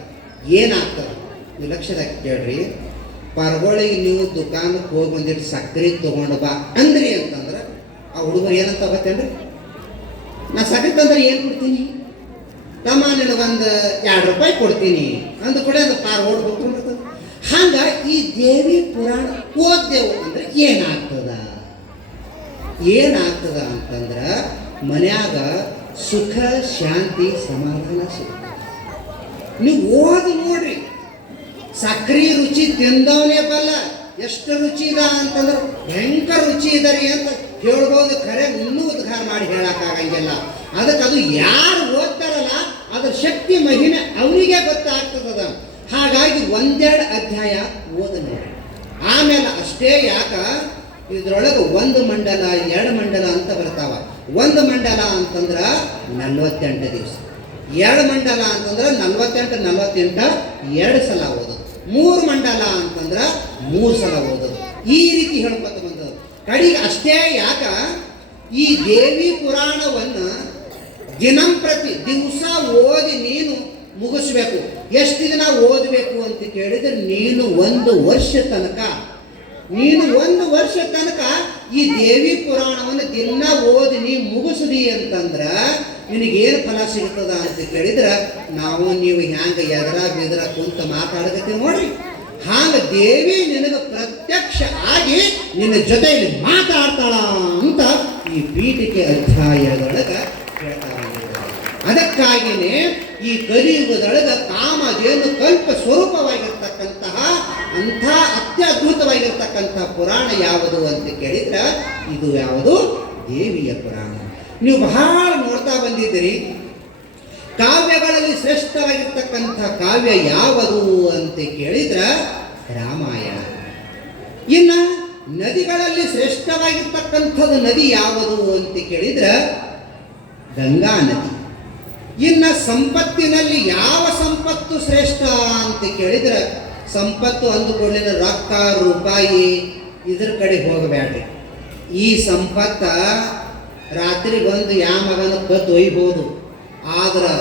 ಏನಾಗ್ತದೆ ನೀವು ಲಕ್ಷದಾಗ ಕೇಳ್ರಿ. ಪರಗೊಳಿಗೆ ನೀವು ದುಕಾನಕ್ಕೆ ಹೋಗಿ ಬಂದಿಟ್ಟು ಸಕ್ಕರೆ ತೊಗೊಂಡು ಬಾ ಅಂದ್ರಿ ಅಂತಂದ್ರೆ ಆ ಹುಡುಗರು ಏನಂತ ಗೊತ್ತೇನ್ರಿ, ನಾ ಸಕ್ಕರೆ ತಂದ್ರೆ ಏನು ಕೊಡ್ತೀನಿ ತಮ್ಮ, ನಿನಗೊಂದು 2 ರೂಪಾಯಿ ಕೊಡ್ತೀನಿ ಅಂದ ಕೂಡ ಅದು ಪಾರ್ ಓಡ್ಬೇಕು. ಹಂಗ ಈ ದೇವಿ ಪುರಾಣ ಓದ್ದೇವು ಅಂದ್ರೆ ಏನಾಗ್ತದ ಅಂತಂದ್ರೆ ಮನ್ಯಾಗ ಸುಖ ಶಾಂತಿ ಸಮಾಧಾನ ಸಿಗ್ತದೆ. ನೀವು ಓದಿ ನೋಡ್ರಿ, ಸಕ್ರಿ ರುಚಿ ತಿಂದವನೇ ಬಲ್ಲ ಎಷ್ಟು ರುಚಿ ಇದ ಅಂತಂದ್ರೆ ಭಯಂಕರ ರುಚಿ ಇದರಿ ಅಂತ ಹೇಳ್ಬೋದು. ಖರೆ ಇನ್ನೂ ಉದ್ಧಾರ ಮಾಡಿ ಹೇಳಕ್ಕಾಗಂಗಿಲ್ಲ. ಅದಕ್ಕೆ ಅದು ಯಾರು ಓದ್ತಾರಲ್ಲ ಅದ್ರ ಶಕ್ತಿ ಮಹಿಮೆ ಅವರಿಗೆ ಗೊತ್ತಾಗ್ತದ. ಹಾಗಾಗಿ 1-2 ಅಧ್ಯಾಯ ಓದ ನೋಡಿ. ಆಮೇಲೆ ಅಷ್ಟೇ ಯಾಕ ಇದ್ರೊಳಗೆ 1 ಮಂಡಲ 2 ಮಂಡಲ ಅಂತ ಬರ್ತಾವ. 1 ಮಂಡಲ ಅಂತಂದ್ರೆ 48 ದಿವಸ, 2 ಮಂಡಲ ಅಂತಂದ್ರೆ 48 2 ಸಲ ಓದೋದು, 3 ಮಂಡಲ ಅಂತಂದ್ರೆ 3 ಸಲ ಓದೋದು. ಈ ರೀತಿ ಹೇಳ್ಕೊತ ಬಂದದ್ದು. ಕಡೆಗೆ ಅಷ್ಟೇ ಯಾಕ ಈ ದೇವಿ ಪುರಾಣವನ್ನು ದಿನಂಪ್ರತಿ ದಿವಸ ಓದಿ ನೀನು ಮುಗಿಸ್ಬೇಕು. ಎಷ್ಟು ದಿನ ಓದಬೇಕು ಅಂತ ಕೇಳಿದ್ರೆ ನೀನು 1 ವರ್ಷ ತನಕ ಈ ದೇವಿ ಪುರಾಣವನ್ನು ದಿನ ಓದಿ ನೀ ಮುಗಿಸ್ದಿ ಅಂತಂದ್ರೆ ನಿನಗೇನು ಫಲ ಸಿಗ್ತದ ಅಂತ ಕೇಳಿದ್ರೆ ನೀವು ಹ್ಯಾಂಗ ಎದರ ಬೆದರ ಕುಂತ ಮಾತಾಡಕತ್ತೀವಿ ನೋಡ್ರಿ, ಹಾಂಗ ದೇವಿ ನಿನಗೆ ಪ್ರತ್ಯಕ್ಷ ಆಗಿ ನಿನ್ನ ಜೊತೆಯಲ್ಲಿ ಮಾತಾಡ್ತಾಳ ಅಂತ ಈ ಪೀಠಿಕೆ ಅಧ್ಯಾಯದೊಳಗೆ ಹೇಳ್ತಾ ಬಂದಿದ್ದಾರೆ. ಅದಕ್ಕಾಗಿಯೇ ಈ ಕಲಿಯುಗದೊಳಗೆ ಕಾಮಧೇನು ಕಲ್ಪ ಸ್ವರೂಪವಾಗಿರ್ತಕ್ಕಂತಹ ಪುರಾಣ ಯಾವುದು ಅಂತ ಕೇಳಿದ್ರೆ ಇದು ಯಾವುದು? ದೇವಿಯ ಪುರಾಣ. ನೀವು ಬಹಳ ನೋಡ್ತಾ ಬಂದಿದ್ದೀರಿ. ಕಾವ್ಯಗಳಲ್ಲಿ ಶ್ರೇಷ್ಠವಾಗಿರ್ತಕ್ಕಂಥ ಕಾವ್ಯ ಯಾವುದು ಅಂತ ಕೇಳಿದ್ರೆ ರಾಮಾಯಣ. ಇನ್ನು ನದಿಗಳಲ್ಲಿ ಶ್ರೇಷ್ಠವಾಗಿರ್ತಕ್ಕಂಥದ್ದು ನದಿ ಯಾವುದು ಅಂತ ಕೇಳಿದ್ರೆ ಗಂಗಾ ನದಿ. ಇನ್ನು ಸಂಪತ್ತಿನಲ್ಲಿ ಯಾವ ಸಂಪತ್ತು ಶ್ರೇಷ್ಠ ಅಂತ ಕೇಳಿದ್ರೆ ಸಂಪತ್ತು ಅಂದುಕೊಳ್ಳಿನ ರೊಕ್ಕ ರೂಪಾಯಿ ಇದ್ರ ಕಡೆ ಹೋಗಬೇಡ್ರಿ. ಈ ಸಂಪತ್ತ ರಾತ್ರಿ ಬಂದು ಯಾವ ಮಗನ ಕದ್ದು ಒಯ್ಬೋದು. ಆದ್ರೆ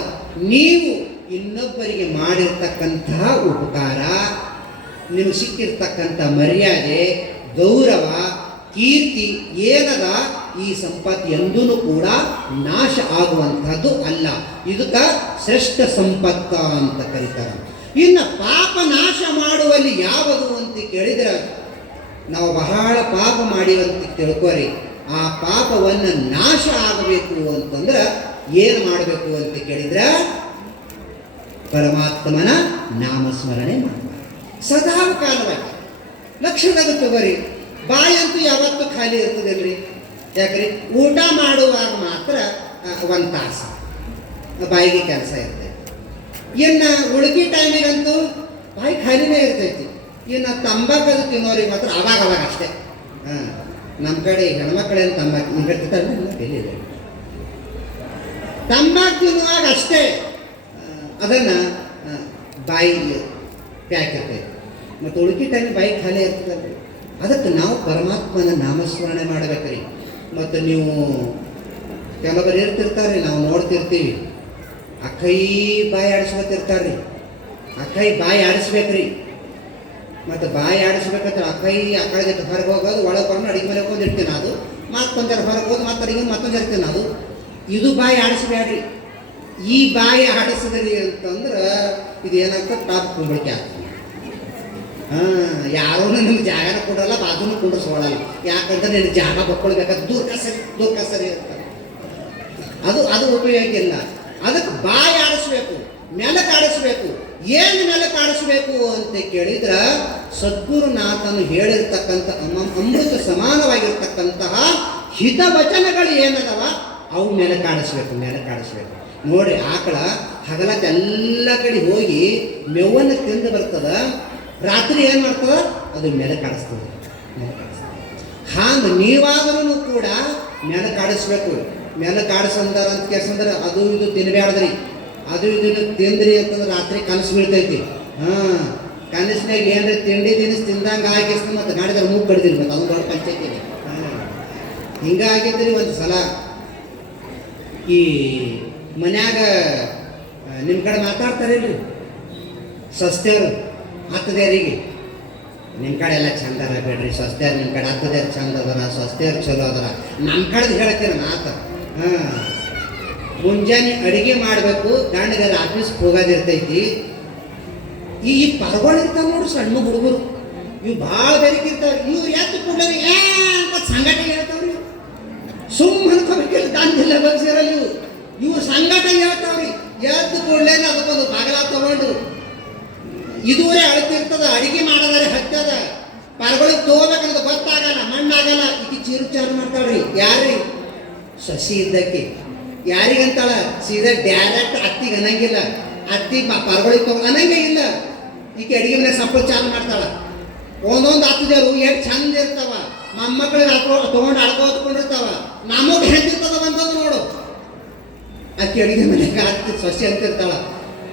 ನೀವು ಇನ್ನೊಬ್ಬರಿಗೆ ಮಾಡಿರ್ತಕ್ಕಂತಹ ಉಪಕಾರ, ನಿಮಗೆ ಸಿಕ್ಕಿರ್ತಕ್ಕಂಥ ಮರ್ಯಾದೆ, ಗೌರವ, ಕೀರ್ತಿ ಏನದ ಈ ಸಂಪತ್ತು ಎಂದೂ ಕೂಡ ನಾಶ ಆಗುವಂಥದ್ದು ಅಲ್ಲ. ಇದಕ್ಕೆ ಶ್ರೇಷ್ಠ ಸಂಪತ್ತ ಅಂತ ಕರೀತಾರೆ. ಇನ್ನು ಪಾಪ ನಾಶ ಮಾಡುವಲ್ಲಿ ಯಾವುದು ಅಂತ ಕೇಳಿದ್ರೆ ನಾವು ಬಹಳ ಪಾಪ ಮಾಡಿವಂತ ತಿಳ್ಕೊರಿ. ಆ ಪಾಪವನ್ನು ನಾಶ ಆಗಬೇಕು ಅಂತಂದ್ರೆ ಏನು ಮಾಡಬೇಕು ಅಂತ ಕೇಳಿದ್ರೆ ಪರಮಾತ್ಮನ ನಾಮಸ್ಮರಣೆ ಮಾಡಬೇಕು ಸದಾ ಕಾಲವಾಗಿ. ಲಕ್ಷಣದ ತಗೋರಿ, ಬಾಯಂತೂ ಯಾವತ್ತೂ ಖಾಲಿ ಇರ್ತದಲ್ರಿ. ಯಾಕ್ರಿ? ಊಟ ಮಾಡುವಾಗ ಮಾತ್ರ 1 ತಾಸು ಬಾಯಿಗೆ ಕೆಲಸ ಇರ್ತೈತಿ. ಇನ್ನು ಉಳ್ಕಿ ಟೈಮಿಗಂತೂ ಬಾಯಿ ಖಾಲಿನೇ ಇರ್ತೈತಿ. ಇನ್ನು ತಂಬಾಕದು ತಿನ್ನೋರಿಗೆ ಮಾತ್ರ ಅವಾಗ ಅಷ್ಟೇ. ನಮ್ಮ ಕಡೆ ಹೆಣ್ಮಕ್ಳೇನು ತಂಬಾಕು ನಿಂಗಿರ್ತಾರೆ, ತಂಬಾಕು ತಿನ್ನುವಾಗ ಅಷ್ಟೇ ಅದನ್ನು ಬಾಯಿ ಪ್ಯಾಕ್ ಇರ್ತೈತಿ. ಮತ್ತು ಉಳ್ಕಿ ಟೈಮ್ ಬಾಯಿ ಖಾಲಿ ಇರ್ತದಲ್ರಿ. ಅದಕ್ಕೆ ನಾವು ಪರಮಾತ್ಮನ ನಾಮಸ್ಮರಣೆ ಮಾಡಬೇಕ್ರಿ. ಮತ್ತು ನೀವು ಕೆಲವರು ಇರ್ತಿರ್ತಾರೆ, ನಾವು ನೋಡ್ತಿರ್ತೀವಿ, ಅಕ್ಕೈ ಬಾಯಿ ಆಡಿಸ್ಕೊತಿರ್ತಾರೆ ರೀ. ಅಕ್ಕೈ ಬಾಯಿ ಆಡಿಸ್ಬೇಕ್ರಿ. ಮತ್ತು ಬಾಯಿ ಆಡಿಸ್ಬೇಕಂದ್ರೆ ಅಕ್ಕೈ ಆ ಕಡೆ ಹೊರಗೆ ಹೋಗೋದು, ಒಳಗೆ ಬಂದು ಅಡಿಗೆ ಮೇಲೆ ಹೋಗಿರ್ತೀನಿ ಅದು, ಮತ್ತೊಂದರ ಹೊರಗೆ ಹೋಗಿ ಮತ್ತೆ ಅಡಿಗೆ ಮತ್ತೊಂದು ಇರ್ತೀನಿ ಅದು. ಇದು ಬಾಯಿ ಆಡಿಸ್ಬೇಡ್ರಿ. ಈ ಬಾಯಿ ಆಡಿಸಿದ್ರಿ ಅಂತಂದ್ರೆ ಇದು ಏನಾಗ್ತದೆ? ಟಾಪ್ ಕುಂಬಳಿಕೆ ಆಗ್ತದೆ. ಯಾರೂ ನಿಮ್ಗೆ ಜಾಗನ ಕೊಡಲ್ಲ, ಬಾಜುನು ಕುಂಡ್ರಿಸ್ಕೊಳ್ಳಲ್ಲ. ಯಾಕಂದ್ರೆ ನಿನ್ನ ಜಾಗ ಬಕ್ಕೊಳ್ಬೇಕಾದ್ರೆ ದೂರ ಸರಿ ಇರ್ತಾರೆ. ಅದು ಉಪಯೋಗ ಇಲ್ಲ. ಅದಕ್ಕೆ ಬಾಯಿ ಆಡಿಸ್ಬೇಕು, ನೆಲಕ್ಕೆ ಆಡಿಸ್ಬೇಕು. ಏನು ನೆಲಕ್ಕೆ ಆಡಿಸ್ಬೇಕು ಅಂತ ಕೇಳಿದ್ರೆ ಸದ್ಗುರುನಾಥನು ಹೇಳಿರ್ತಕ್ಕಂಥ ಅಮೃತ ಸಮಾನವಾಗಿರ್ತಕ್ಕಂತಹ ಹಿತವಚನಗಳು ಏನದವ ಅವು ನೆಲಕ್ಕೆ ಆಡಿಸ್ಬೇಕು. ನೋಡ್ರಿ, ಆಕಳ ಹಗಲಕ್ಕೆ ಎಲ್ಲ ಕಡೆ ಹೋಗಿ ಮೇವನ್ನು ತಿಂದು ಬರ್ತದ, ರಾತ್ರಿ ಏನು ಮಾಡ್ತದ? ಅದು ನೆಲಕ್ಕೆ ಆಡಿಸ್ತದೆ. ಹಾಂಗೆ ನೀವಾದರೂ ಕೂಡ ನೆಲಕ್ಕೆ ಆಡಿಸ್ಬೇಕು. ನೆಲಕ್ಕೆ ಆಡಿಸಂದಾರ ಅಂತ ಕೇಳ್ಸಂದ್ರೆ ಅದು ಇದು ತಿನ್ಬ್ಯಾಡ್ದ್ರಿ, ಅದು ಇದು ತಿಂದ್ರಿ ಅಂತಂದ್ರೆ ರಾತ್ರಿ ಕನಸು ಬೀಳ್ತೈತಿ. ಕನಸಿನಾಗ ಏನ್ರಿ ತಿಂಡಿ ತಿನಿಸ್ ತಿಂದಂಗೆ ಆಗಿಸ್ ಮತ್ತು ಗಾಡಿದಾಗ ಮೂಗು ಕಡ್ದಿರಿ. ಮತ್ತು ಅದು ದೊಡ್ಡ ಪಂಚಾಯ್ತಿ. ಹಿಂಗಾಗಿದ್ರಿ ಒಂದು ಸಲ ಈ ಮನ್ಯಾಗ ನಿಮ್ಮ ಕಡೆ ಮಾತಾಡ್ತಾರಿಲ್ರಿ ಸಸ್ತ್ಯರು ಹತ್ತದೇರಿಗೆ. ನಿಮ್ಮ ಕಡೆ ಎಲ್ಲ ಚಂದ ಅದ ಬೇಡ್ರಿ ಸಸ್ತ್ಯರು, ನಿಮ್ಮ ಕಡೆ ಹತ್ತದೇರು ಚಂದ ಅದರ, ಸಸ್ತ್ಯರು ಚಲೋ ಅದರ. ನಮ್ಮ ಕಡೆದು ಹೇಳ್ತೀರ ಮಾತ. ಮುಂಜಾನೆ ಅಡುಗೆ ಮಾಡಬೇಕು, ಗಂಡಗರ ಆಫೀಸ್ಗೆ ಹೋಗೋದಿರ್ತೈತಿ. ಈ ಪರ್ಗಳು ಇರ್ತಾವೆ ನೋಡ್ರಿ ಸಣ್ಣ ಹುಡುಗರು, ಇವು ಭಾಳ ಬೆರಕಿರ್ತಾವೆ. ಇವ್ರು ಎತ್ತು ಕೂಡಲೇ ಅಂತ ಸಂಘಟ ಹೇಳ್ತಾವ್ರಿ. ಸುಮ್ಮ ಅನ್ಕೋಬೇಕಿಲ್ಲ, ದಂದಿಲ್ಲ ಬಗ್ಸಿರಲ್ಲ. ಇವು ಸಂಘಟ ಹೇಳ್ತಾವ್ರಿ. ಎದ್ದು ಕೂಡಲೇನೆ ಅದಕ್ಕೊಂದು ಬಾಗಲ ತಗೊಂಡು ಇದುವರೆ ಅಳ್ತಿರ್ತದ. ಅಡಿಗೆ ಮಾಡೋದಾರೆ ಹತ್ತದ, ಪರ್ಗಳಿಗೆ ತಗೋಬೇಕನ್ನೋದು ಗೊತ್ತಾಗಲ್ಲ, ಮಣ್ಣಾಗಲ್ಲ. ಈಗ ಚಿರುಚಾರು ಮಾಡ್ತಾಳ್ರಿ. ಯಾರ್ರಿ? ಸಸಿ ಇದ್ದಕ್ಕೆ ಯಾರಿಗಂತಾಳ? ಸೀದಾ ಡೈರೆಕ್ಟ್ ಅತ್ತಿಗೆ ಅನ್ನಂಗಿಲ್ಲ. ಅತ್ತಿ ಪರ್ಗಳಿಗೆ ತಗೋ ಅನ್ನಂಗೆ ಇಲ್ಲ. ಈಗ ಅಡಿಗೆ ಮನೆ ಸಪ್ಪಳು ಚಾಲು ಮಾಡ್ತಾಳ. ಒಂದೊಂದು ಹತ್ತದೇರು ಎಷ್ಟು ಚಂದ ಇರ್ತಾವ. ಮೊಮ್ಮಕ್ಕಳಿಗೆ ತೊಗೊಂಡು ಅಡ್ಕೋತ್ಕೊಂಡಿರ್ತಾವ. ನಮಗೆ ಹೆಂಗಿರ್ತದ ಬಂದದ್ದು ನೋಡು. ಅಕ್ಕಿ ಅಡಿಗೆ ಮನೆಗೆ ಹತ್ತಿ ಸಸಿ ಅಂತಿರ್ತಾಳ.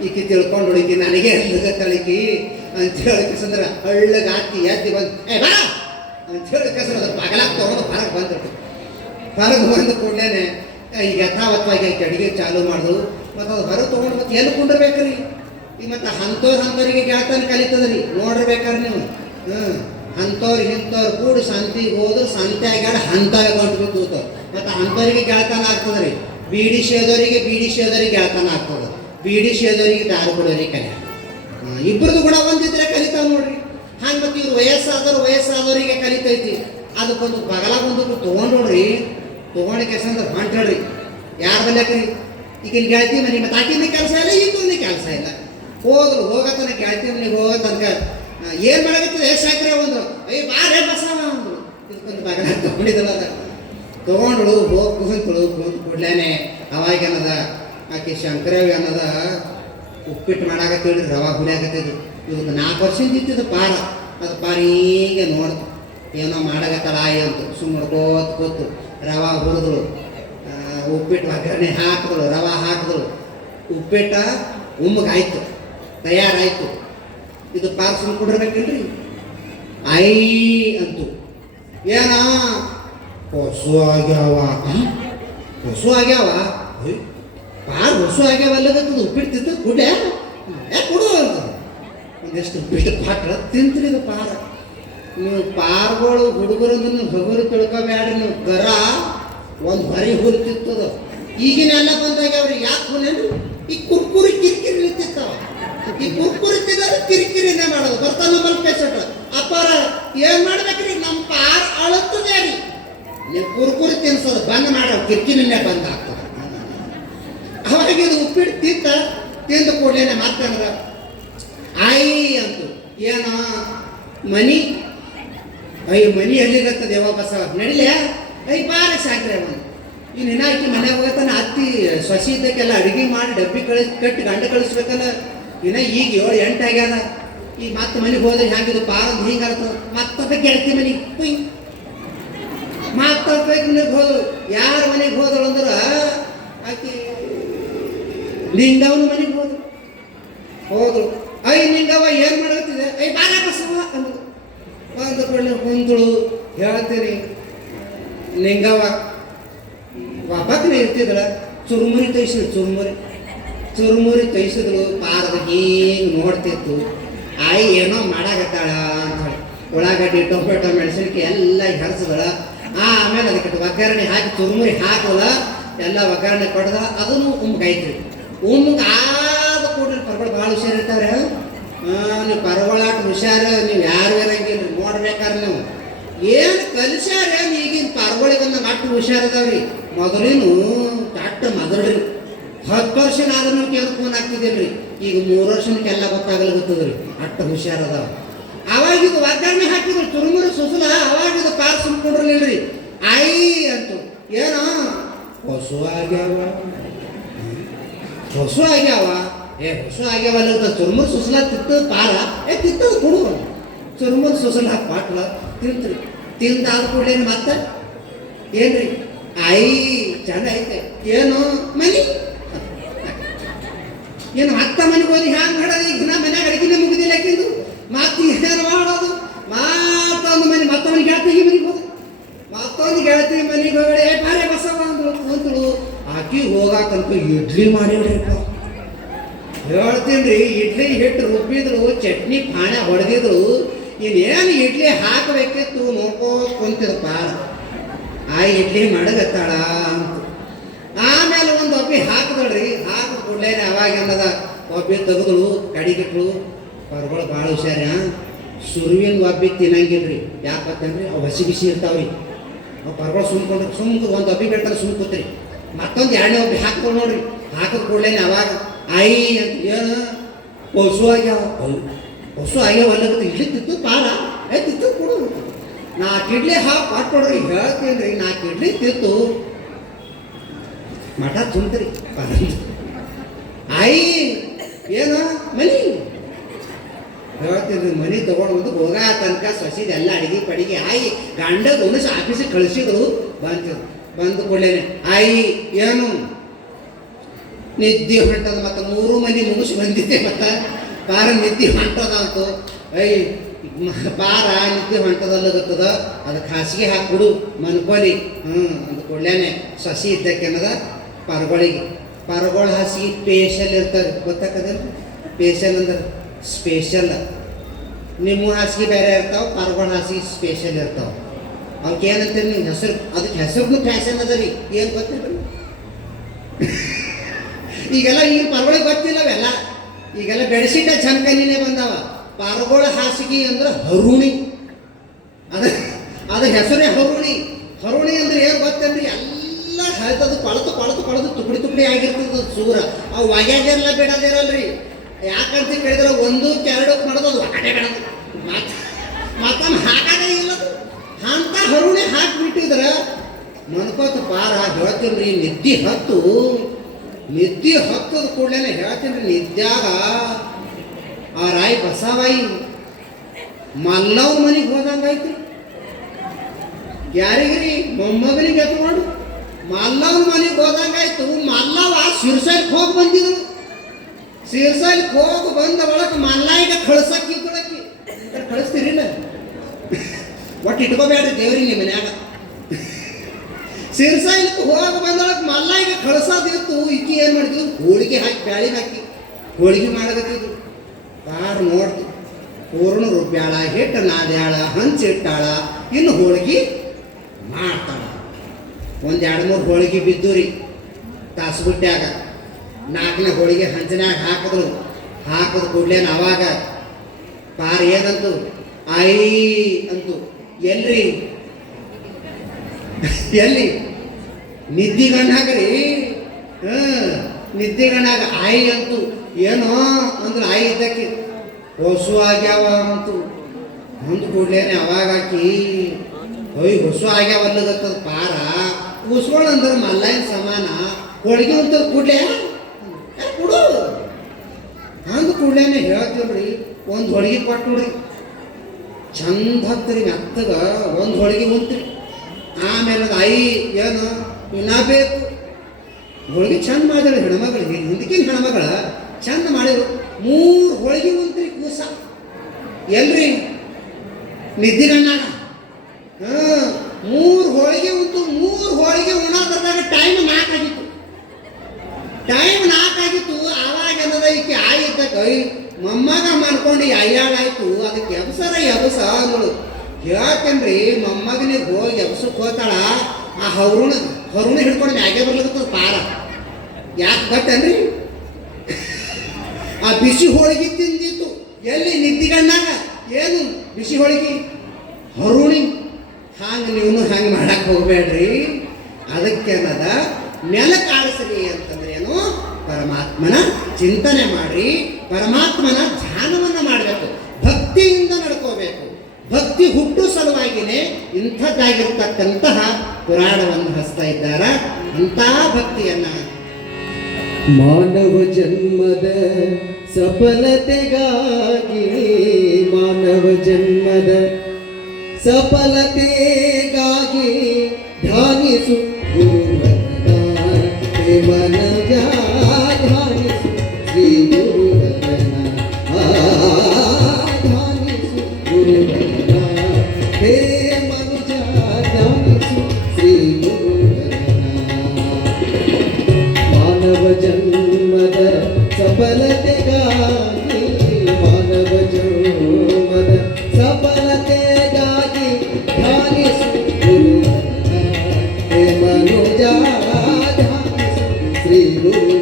ಈಕಿ ತಿಳ್ಕೊಂಡು ಹುಡುಕಿ ನನಗೆ ತಳಿಕಿ ಅಂತ ಹೇಳಿಕಂದ್ರೆ ಹಳ್ಳಗೆ ಹಾಕಿ ಎತ್ತಿ ಬಂದು ಬಾ ಅಂತ ಹೇಳಿಕಂದ್ರೆ ಅದ್ರ ಪಗಲಾಗ ತೊಗೊಂಡು ಹೊರಗೆ ಬಂದ್ಬಿಟ್ಟು ಹೊರಗೆ ಬಂದು ಕೂಡಲೇ ಈಗ ಯಥಾವತ್ತವಾಗಿ ಆಕೆ ಅಡುಗೆ ಚಾಲು ಮಾಡಿದ್ರು. ಮತ್ತು ಅದು ಹೊರಗೆ ತೊಗೊಂಡು ಮತ್ತೆ ಎಲ್ಲಿ ಕುಂಡಿರ್ಬೇಕ್ರಿ? ಈಗ ಮತ್ತು ಅಂಥವ್ರಿಗೆ ಗೆಳತನ ಕಲಿತದ್ರಿ. ನೋಡಿರ್ಬೇಕಾರೆ ನೀವು. ಅಂಥವ್ರು ಇಂಥವ್ರು ಕೂಡಿ ಸಂತಿಗೆ ಹೋದ್ರು, ಸಂತ್ಯಾಗ ಅಂಥವೇ ಗಂಟು ಕೂತವ್ರು. ಮತ್ತು ಅಂಥವ್ರಿಗೆ ಗೆಳತನ ಆಗ್ತದ್ರಿ. ಬೀಡಿ ಸೇದೋರಿಗೆ ಗೆಳತನ ಆಗ್ತದೆ. ಬೀಡಿ ಸೇದೋರಿಗೆ ದಾರು ಕೊಡೋರಿಗೆ ಕಲಿಯ. ಇಬ್ಬರದು ಗುಣ ಒಂದಿದ್ರೆ ಕಲಿತಾವ ನೋಡ್ರಿ. ಹಂಗೆ ಮತ್ತು ಇವ್ರು ವಯಸ್ಸಾದವರಿಗೆ ಕಲಿತೈತಿ. ಅದಕ್ಕೊಂದು ಬಗಲಾಗೊಂದು ತೊಗೊಂಡು ನೋಡ್ರಿ. ತೊಗೊಂಡು ಕೆಲಸ ಅಂದ್ರೆ ಹೊಂಟ್ರಿ ಯಾರು ಬಲ್ಯಾಕ್ರಿ? ಈಗಿನ ಗೆಳತಿ ಮನೆ ಮತ್ತು ಆಕಿನ ಕೆಲಸ ಇಲ್ಲ, ಈಗಿನ ಕೆಲಸ ಇಲ್ಲ. ಹೋಗತನ ಗೆಳತಿ ಮನೆಗೆ ಹೋಗೋ ತನಕ ಏನು ಮಾಡಾಕತ್ತದ? ಎಷ್ಟು ಹಾಕ್ರಿ ಒಂದು ಬಾರೇ ಬಸವ ಒಂದು ಬಗಲ ತೊಗೊಂಡಿದ್ದಳು ಅದ ತೊಗೊಂಡಳು ಹೋಗಿ ಕುಂತಳು ಕುಂತ ಕೂಡ್ಲೇನೆ ಅವಾಗೇನದ ಆಕೆ ಶಂಕರವಿ ಅನ್ನದ ಉಪ್ಪಿಟ್ಟು ಮಾಡಾಕತ್ತೇಳಿ ರವಾ ಹುರಿಯಾಕತ್ತಿದ್ದು ಇವತ್ತು 4 ವರ್ಷದಿಂದ ಇತ್ತಿದ್ದು ಪಾರ ಅದು ಪಾರ ಹೀಗೆ ನೋಡ್ತು ಏನೋ ಮಾಡಾಕತ್ತಾಳ ಆಯಿ ಅಂತ ಸುಮ್ಮನೆ ನೋಡ್ಕೋತ ಕೂತು ರವಾ ಹುರಿದಳು ಉಪ್ಪಿಟ್ಟು ಒಗ್ಗರಣೆ ಹಾಕಿದಳು ರವಾ ಹಾಕಿದಳು ಉಪ್ಪಿಟ್ಟ ಉಮ್ಮಗಾಯ್ತು ತಯಾರಾಯಿತು ಇದು ಪಾರ ಸುಮ್ಮ ಕೊಡಿರ್ಬೇಕಿಲ್ರಿ ಐ ಅಂತು ಏನ ಹೊಸು ಆಗ್ಯಾವ ಹೊಸು ಆಗ್ಯಾವ ಪಾರ್ ಹೊಸು ಆಗ್ಯಾವ ಅಲ್ಲಗತ್ತದ ಉಪ್ಪಿಟ್ಟು ತಿಂತ ಕುಡ್ಯ ಕೊಡು ಅಂತ ಒಂದಿಷ್ಟು ಉಪ್ಪಿಟ್ಟು ಪಾಟ್ರ ತಿಂತ್ರಿ ಇದು ಪಾರ ನೀವು ಪಾರ್ಗಳು ಹುಡುಗರನ್ನು ಹಗುರು ತಿಳ್ಕೊಬೇಡ್ರಿ ನೀವು ಗರ ಒಂದು ಹೊರಿ ಹುರಿತಿತ್ತದ ಈಗಿನೆಲ್ಲ ಬಂದಾಗ್ಯಾವ್ರಿ ಯಾಕೆ ಹುಲ್ಲೇನು ಈ ಕುರ್ಕುರಿ ಕಿರಿಕಿರಿ ನಿಂತಿರ್ತಾವ ಈ ಕುರ್ಕುರಿ ತಿಂದ್ರೆ ಕಿರಿಕಿರಿನೇ ಮಾಡೋದು ಬರ್ತಾನ ನಮ್ಮಲ್ಲಿ ಪೇಷಂಟ್ ಅಪ್ಪಾರ ಏನ್ ಮಾಡ್ಬೇಕ್ರಿ ನಮ್ಮ ಪಾರ್ ಅಳತ್ತದೆ ರೀ ನೀವು ಕುರ್ಕುರಿ ತಿನ್ಸೋದು ಬಂದ್ ಮಾಡೋ ಕಿರಿಕಿರಿನೇ ಬಂದ್ ಆಗ್ತದೆ ಅವಾಗ ಇದು ಉಪ್ಪಿಟ್ಟು ತಿಂದು ಕೂಡಲೇನೆ ಮಾತಂದ್ರ ಆಯಿ ಅಂತು ಏನ ಮನಿ ಮನಿ ಎಲ್ಲಿಗತ್ತದ ಯಾವ ಬಸ ನಡಿಲೆ ಬಾರ ಸಾಕ್ರೆ ಅವನು ಈ ನಿನಾಕಿ ಮನೆಗೆ ಹೋಗತ್ತಾನ ಅತ್ತಿ ಸೊಸಿ ಇದ್ದಕ್ಕೆಲ್ಲ ಅಡುಗೆ ಮಾಡಿ ಡಬ್ಬಿ ಕಟ್ಟಿ ಗಂಡ ಕಳಿಸ್ಬೇಕಲ್ಲ ಈಗ 7-8 ಆಗ್ಯಾದ ಈಗ ಮತ್ತೆ ಮನೆಗೆ ಹೋದ್ರೆ ಹ್ಯಾಂಗಿದು ಪಾರ ಅಂತ ಹಿಂಗಾಗ್ತದ ಮತ್ತೊಬ್ಬ ಗೆಳತಿ ಮನೆಗೆ ಕುಯ್ ಮತ್ತೊಬ್ಬ ಮನೆಗೆ ಹೋದಳು ಯಾರ ಮನೆಗೆ ಹೋದಳು ಅಂದ್ರೆ ಆಕಿ ಲಿಂಗವನ ಮನೆಗೆ ಹೋದ್ರು ನಿಂಗವ ಏನು ಮಾಡತ್ತಿದೆ ಬಾರ ಬಸವ ಅಂದ್ರು ಒಂದು ಕೊಳ್ಳೆ ಕುಂತಳು ಹೇಳ್ತೀನಿ ಲಿಂಗವ ಒಬ್ಬಕ್ಕನೆ ಇರ್ತಿದ್ದಳ ಚುರುಮುರಿ ತೈಸಿದ್ರು ಚುರುಮುರಿ ತೈಸಿದ್ಳು ಪಾರದ ಹಿಂಗೆ ನೋಡ್ತಿತ್ತು ಆಯಿ ಏನೋ ಮಾಡಾಕತ್ತಾಳ ಅಂತ ಹೇಳಿ ಉಳ್ಳಾಗಡ್ಡಿ ಟೊಮೆಟೊ ಮೆಣಸಿನ್ಕಾಯಿ ಎಲ್ಲ ಹರಿಸಿದಳ ಆಮೇಲೆ ಅದಕ್ಕೆ ಒಗ್ಗರಣೆ ಹಾಕಿ ಚುರುಮುರಿ ಹಾಕಲ್ಲ ಎಲ್ಲ ಒಗ್ಗರಣೆ ಕೊಡ್ದ ಅದನ್ನು ಉಮ್ಗಾಯ್ತ್ರಿ ಆದ ಕೂಡ್ರಿ ಪರ್ಗಳು ಭಾಳ ಹುಷಾರಿರ್ತಾರೆ ನೀವು ಪರ್ಗಳಾಟ ಹುಷಾರ ನೀವು ಯಾರು ಇರಂಗಿಲ್ಲ ನೋಡ್ಬೇಕಾರೆ ನೀವು ಏನು ಕಲಿಸ್ಯಾರ ಈಗಿನ ಪರ್ಗಳಿಗನ್ನ ಅಟ್ಟು ಹುಷಾರದಾವ್ರಿ ಮೊದಲಿನ ಅಟ್ಟ ಮೊದಲ್ರಿ 10 ವರ್ಷನಾದ್ರೂ ಕೇಳಿ ಫೋನ್ ಆಗ್ತಿದ್ದಿಲ್ರಿ ಈಗ 3 ವರ್ಷಕ್ಕೆಲ್ಲ ಗೊತ್ತಾಗಲ್ಗತ್ತದ್ರಿ ಅಟ್ಟ ಹುಷಾರದಾವ ಅವಾಗಿದು ಒಗ್ಗರಣೆ ಹಾಕಿದ್ರು ಚುರುಮುರು ಸುಸಲ ಅವಾಗಿದು ಪಾರ್ ಸುಮ್ಕೊಂಡ್ರಲಿಲ್ರಿ ಆಯಿ ಅಂತು ಏನೋ ಹೊಸು ಆಗ್ಯಾವ ಹೊಸು ಆಗ್ಯಾವ ಅಲ್ಲ ಚುರುಮುರು ಸುಸಲ ತಿತ್ತು ಪಾರ ತಿತ್ತದ ಕೊಡು ಚುರುಮುರು ಸುಸಲ ಪಾಟ್ಲ ತಿಂತ್ರಿ ತಿಂದಾದ ಕೂಡಲೇ ಮತ್ತೆ ಏನ್ರಿ ಆಯಿ ಚಂದ ಐತೆ ಏನು ಮನಿ ಏನು ಅತ್ತ ಮನೆಗೆ ಹೋಗಿ ಹ್ಯಾಂಗ ಮಾಡೋದು ಈಗ ನಾ ಮನ್ಯಾಗ ಅಡಿಗೆನೇ ಮುಗಿದಿಲ್ಲ ಯಾಕಿಂದು ಮತ್ತೆ ಏನು ಮಾಡೋದು ಮತ್ತೊಂದು ಮತ್ತೊಂದು ಗೆಳತಿ ಮನೆಗೆ ಹೋದ ಮತ್ತೊಂದು ಗೆಳತಿ ಮನೆಗೆ ಹೋಗಡೆ ಬಾರೆ ಬಸವ ಅಂದ್ರು ಅಂತಳು ಆಕಿ ಹೋಗಾಕಂತ ಇಡ್ಲಿ ಮಾಡಿವ್ರಿಪ್ಪ ಹೇಳ್ತೀನಿ ಇಡ್ಲಿ ಹಿಟ್ಟು ರುಬ್ಬಿದ್ರು ಚಟ್ನಿ ಪಾಣ ಹೊಡೆದಿದ್ರು ಇನ್ನೇನು ಇಡ್ಲಿ ಹಾಕಬೇಕಿತ್ತು ನೋಡ್ಕೋತ ಕುಂತಿದಪ್ಪ ಆ ಇಡ್ಲಿ ಮಾಡಗತ್ತಾಳ ಅಂತ ಆಮೇಲೆ ಒಂದು ಒಬ್ಬಿ ಹಾಕಿದಳ್ರಿ ಹಾಕಿದ ಕೂಡಲೇ ಅವಾಗ ಅನ್ನದ ಒಬ್ಬಿ ತೆಗೆದಳು ಕಡಿಗಿಟ್ಳು ಪರ್ಗಳು ಭಾಳ ಹುಷಾರ ಸುರುವಿನ ಒಬ್ಬಿ ತಿನ್ನಂಗಿಲ್ರಿ ಯಾಕಂತಂದ್ರಿ ಅವು ಹಸಿ ಬಿಸಿ ಇರ್ತಾವ್ರಿ ಅವು ಪರ್ಗಳು ಸುಮ್ಕೊಂಡು ಒಂದು ಒಬ್ಬಿ ಬಿಡ್ತಾರೆ ಸುಮ್ ಕೂತ್ರಿ ಮತ್ತೊಂದು 2ನೇ ಒಬ್ಬಿ ಹಾಕ್ತಳು ನೋಡ್ರಿ ಹಾಕಿದ ಕೂಡಲೇ ಅವಾಗ ಆಯಿ ಅಂತ ಏನು ಹೊಸು ಆಗ್ಯಾವ ಅಲ್ಲಗತ್ತೆ ಇಡ್ಲಿ ತಿತ್ತು ಪಾರ ತಿತ್ತು ಕೊಡು 4 ಇಡ್ಲಿ ಹಾಕಿ ಕೊಡ್ರಿ ಹೇಳ್ತೀನಿ ರೀ 4 ಇಡ್ಲಿ ತಿತ್ತು ಮಠ ತುಂಬ್ತೀರಿ ಆಯಿ ಏನು ಮನಿ ಹೇಳ್ತೀನಿ ಮನಿ ತಗೊಂಡು ಬಂದು ಹೋಗ ತನಕ ಸೊಸಿದೆಲ್ಲ ಅಡಿಗೆ ಪಡಿಗೆ ಆಯಿ ಗಂಡಗ ಉಣಿಸಿ ಆಫೀಸಿಗೆ ಕಳಿಸಿದ್ರು ಬಂದು ಕೊಡ್ಲೇನೆ ಆಯಿ ಏನು ನಿದ್ದೆ ಹೊಂಟದ ಮತ್ತು 3 ಮನೆ ಮುಗಿಸಿ ಬಂದಿದ್ದೆ ಮತ್ತು ಪಾರ ನಿದ್ದೆ ಹೊಂಟದ ಅಂತು ಪಾರ ನಿದ್ದೆ ಹೊಂಟದಲ್ಲಗತ್ತದ ಅದಕ್ಕೆ ಹಾಸಿಗೆ ಹಾಕಿಬಿಡು ಮನ್ಕೊಲಿ ಅಂದು ಕೊಡ್ಲೇನೆ ಸಸಿ ಇದ್ದಕ್ಕೆನದ ಪರ್ಗಳ ಹಾಸಿಗೆ ಸ್ಪೇಷಲ್ ಇರ್ತಾರೆ ಗೊತ್ತಾಕದಿಲ್ಲ ಸ್ಪೇಷಲ್ ಅಂದ್ರೆ ಸ್ಪೇಷಲ್ ನಿಮ್ಮ ಹಾಸಿಗೆ ಬೇರೆ ಇರ್ತಾವೆ ಪರ್ಗಳ ಹಾಸಿಗೆ ಸ್ಪೇಷಲ್ ಇರ್ತಾವೆ ಅವಕ್ಕೆ ಏನಂತೀರಿ ನೀವು ಹೆಸರು ಅದಕ್ಕೆ ಹೆಸರು ಫ್ಯಾಷನ್ ಅದ ರೀ ಏನು ಗೊತ್ತಿಲ್ಲ ಈಗೆಲ್ಲ ಈಗ ಪರ್ಗಳಿಗೆ ಗೊತ್ತಿಲ್ಲವೆಲ್ಲ ಈಗೆಲ್ಲ ಬೆಡ್ಶೀಟ ಚಂಕನಿನೇ ಬಂದಾವ ಪರ್ಗಳ ಹಾಸಿಗೆ ಅಂದ್ರೆ ಹರುಣಿ ಅದ ಹೆಸರೇ ಹರುಣಿ ಅಂದ್ರೆ ಏನು ಗೊತ್ತೇನ್ರಿ ಎಲ್ಲ ಹೇಳ್ತದ ಕೊಳತು ತುಕಡಿ ಆಗಿರ್ತದ ಸೂರ ಅವು ಒಗ್ಯಾಗೆಲ್ಲ ಬಿಡೋದಿರಲ್ರಿ ಯಾಕಂತ ಕೇಳಿದ್ರೆ 1 2 ಮಾಡೋದು ಅದು ಒಗಡೆ ಬಿಡೋದು ಮತ್ತೊಮ್ಮೆ ಹಾಕಾಗೇ ಇಲ್ಲ ಅಂತ ಹರುಣೆ ಹೇಳ್ತೀನಿ ನಿದ್ದೆ ಹತ್ತದ ಕೂಡಲೇ ಹೇಳ್ತೀನಿ ನಿದ್ದ್ಯಾಗ ಆ ರಾಯಿ ಬಸವಾಯಿ ಮಲ್ಲವ್ರ ಮನೆಗೆ ಹೋದಂಗಾಯ್ತು. ಯಾರಿಗ್ರಿ? ಮೊಮ್ಮಗನಿಗೆ ಎತ್ತು ಮಾಡು. ಮಲ್ಲವ್ರ ಮನೆಗೆ ಹೋದಂಗಾಯ್ತು. ಮಲ್ಲವ ಶಿರ್ಸೈಲ್ಗೆ ಹೋಗಿ ಬಂದಿದ್ರು. ಶಿರ್ಸೈಲ್ಗೆ ಹೋಗಿ ಬಂದ ಒಳಗೆ ಮಲ್ಲಾಯಿಗೆ ಕಳ್ಸಕ್ಕಿದ್ದೊಳಕ್ಕೆ ಕಳಿಸ್ತೀರಿಲ್ಲ, ಒಟ್ಟು ಇಟ್ಕೋಬೇಡ್ರಿ ದೇವ್ರಿಗೆ ನಿಮ್ಮ ಮನ್ಯಾಗ. ಶಿರ್ಸೈಲ್ಗೆ ಹೋಗಿ ಬಂದೊಳಗೆ ಮಲ್ಲಾಯಿಗೆ ಕಳ್ಸೋದಿತ್ತು. ಇಕ್ಕಿ ಏನು ಮಾಡಿದ್ರು? ಹೋಳಿಗೆ ಹಾಕಿ ಬ್ಯಾಳಿಗೆ ಹಾಕಿ ಹೋಳಿಗೆ ಮಾಡಕತ್ತಿದ್ರು. ಯಾರು ನೋಡ್ತು ಪೂರ್ಣ ರುಬ್ಬ್ಯಾಳ, ಹಿಟ್ಟು ನಾದ್ಯಾಳ, ಹಂಚಿಟ್ಟಾಳ, ಇನ್ನು ಹೋಳಿಗೆ ಮಾಡ್ತಾಳ. ಒಂದು 2-3 ಹೋಳಿಗೆ ಬಿದ್ದು ರೀ ತಾಸುಗುಟ್ಟ್ಯಾಗ. 4ನೇ ಹೋಳಿಗೆ ಹಂಚಿನಾಗ ಹಾಕಿದ ಕೂಡ್ಲೇನ ಅವಾಗ ಪಾರ್ ಏನಂತು? ಐ ಅಂತು. ಎಲ್ಲಿ ನಿದ್ದಿಗಣ್ಣಾಗ್ರಿ. ನಿದ್ದಿಗಣ್ಣಾಗ ಐ ಅಂತು. ಏನೋ ಅಂದ್ರೆ ಐ ಇದ್ದಕ್ಕೆ ಹೊಸು ಆಗ್ಯಾವ ಅಂತು. ಮುಂದೆ ಕೂಡ್ಲೇನೆ ಅವಾಗ ಹಾಕಿ ಹೊಸು ಆಗ್ಯಾವಲ್ಲಗತ್ತದ ಪಾರ ಕೂಸ್ಕೊಳ್ಳಂದ್ರೆ ಮಲ್ಲಾಯಿನ ಸಮಾನ ಹೋಳಿಗೆ ಅಂತ ಕೂಡ್ಲೆ ಕೊಡು ಹಂಗೆ ಕೂಡ್ಲೇನೆ ಹೇಳ್ತೀವ್ರಿ. ಒಂದು ಹೋಳಿಗೆ ಕೊಟ್ಟು ನೋಡ್ರಿ, ಚಂದ ಹತ್ತರಿ ಮೆತ್ತಗ ಒಂದು ಹೋಳಿಗೆ ಉಂತ್ರಿ. ಆಮೇಲೆ ಅದು ಐ ಏನು ಇನ್ನ ಬೇಕು ಹೋಳಿಗೆ ಚಂದ ಮಾಡಿದ್ರು ಹೆಣ್ಮಗಳಿಗೆ. ಹಿಂದಕ್ಕಿನ ಹೆಣ್ಮಗಳ ಚಂದ ಮಾಡಿದ್ರು. 3 ಹೋಳಿಗೆ ಉಂತ್ರಿ ಕೂಸ. ಎಲ್ರಿ? ನಿದ್ದಿಗಣ್ಣಾಗ 3 ಹೋಳಿಗೆ ಉಂಟು. 3 ಹೋಳಿಗೆ ಉಣ್ಣೋದ್ರದಾಗ ಟೈಮ್ 4 ಆಗಿತ್ತು. ಆವಾಗ ಏನದ ಈಕೆ ಆಯ್ತಕ್ಕ ಮೊಮ್ಮಗ ಮಾಡ್ಕೊಂಡು ಅಯ್ಯಾಳಾಯ್ತು. ಅದಕ್ಕೆ ಎಬಸ ಅನ್ನೋಳು ಹೇಳ್ತೇನ್ರಿ. ಮೊಮ್ಮಗನಿಗೆ ಹೋಗಿ ಎಬ್ಸಕ್ಕೆ ಹೋಗ್ತಾಳ. ಆ ಹರುಣ ಹಿಡ್ಕೊಂಡು ಮ್ಯಾಗೆ ಬರ್ಲಿಕ್ಕತ್ತದ ಪಾರ. ಯಾಕೆ ಗೊತ್ತೇನ್ರಿ? ಆ ಬಿಸಿ ಹೋಳಿಗೆ ತಿಂದಿತ್ತು. ಎಲ್ಲಿ? ನಿದ್ದಿಗಣ್ಣಾಗ. ಏನು ಬಿಸಿ ಹೋಳಿಗೆ? ಹರುಣಿ. ಹಂಗೆ ನೀವು ಹಂಗೆ ಮಾಡಕ್ಕೆ ಹೋಗ್ಬೇಡ್ರಿ. ಅದಕ್ಕೇನದ ನೆಲಕ್ಕೆ ಆಡಿಸ್ರಿ ಅಂತಂದ್ರೆ ಏನು? ಪರಮಾತ್ಮನ ಚಿಂತನೆ ಮಾಡ್ರಿ, ಪರಮಾತ್ಮನ ಧ್ಯಾನವನ್ನು ಮಾಡಬೇಕು, ಭಕ್ತಿಯಿಂದ ನಡ್ಕೋಬೇಕು. ಭಕ್ತಿ ಹುಟ್ಟು ಸಲುವಾಗಿನೇ ಇಂಥದ್ದಾಗಿರ್ತಕ್ಕಂತಹ ಪುರಾಣವನ್ನು ಹಚ್ತಾ ಇದ್ದಾರ. ಅಂಥ ಭಕ್ತಿಯನ್ನ ಮಾನವ ಜನ್ಮದ ಸಫಲತೆಗಾಗಿ, ಮಾನವ ಜನ್ಮದ ಸಫಲತೆಗಾಗಿ ಧ್ಯಾನಿಸು ಗುರುವರನ ಮನಜ, ಧ್ಯಾನಿಸು ಶ್ರೀ ಗುರುವರನ, ಧ್ಯಾನಿಸು ಗುರುವರನ ಹೇ ಮನುಜ, ಧ್ಯಾನಿಸು ಶ್ರೀ ಗುರುವರನ. ಮಾನವ ಜನ್ಮದ ಸಫಲತೆಗಾಗಿ, ಮಾನವ ಜನ್ಮದ ಸಫಲತೆಗಾಗಿ ಧ್ಯಾನಿಸು ಗುರುವರನ ಹೇ ಮನುಜ, ಧ್ಯಾನಿಸು ಶ್ರೀ ಗುರುವರನ.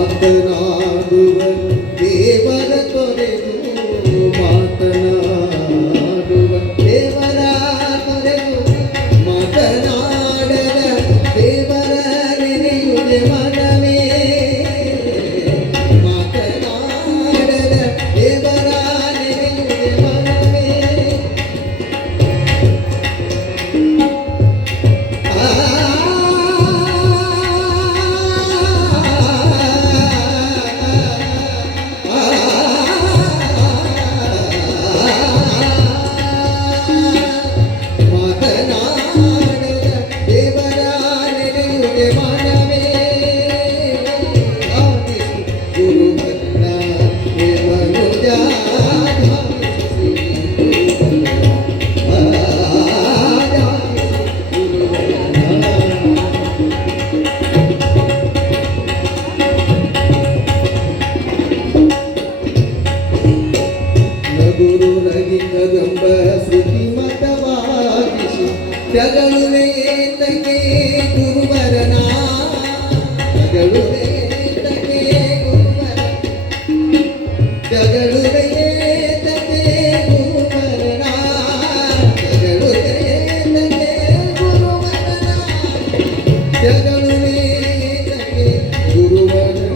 ಮಾತನಾಡುವ ದೇವರ ತೊರೆದು, ಮಾತನಾಡುವ ದೇವರ ತೊರೆದು, ಮಾತನಾಡದ ದೇವರ ನೆನೆಯುವೆ ಮನವೇ, ಮಾತನಾಡದ ದೇವರ ನೆನೆಯುವೆ ಮನವೇ. ಮಾತನಾಡದ ದೇವರ ನೆನೆಯುವೆ ಮನವೇ, ಧ್ಯಾನಿಸು ಗುರುವರನ ಹೇ ಮನುಜ, ಧ್ಯಾನಿಸು ಶ್ರೀ ಗುರುವರನ, ಧ್ಯಾನಿಸು ಗುರುವರನ. ನಗುರು ನಗಿನಗಂಬ ಶ್ರುತಿ ಮತವಾಗಿಸಿ ಜಗಳುವೆ ಏತಕ್ಕೆ ಗುರುವರನ, ಜಗಳುವೆ ಏತಕ್ಕೆ ಗುರುವರನ, ಜಗಳುವೆ ಏತಕ್ಕೆ ಗುರುವರನ, ಜಗಳುವೆ ಏತಕ್ಕೆ ಗುರುವರನ, ಜಗಳುವೆ ಏತಕ್ಕೆ ಗುರುವರನ,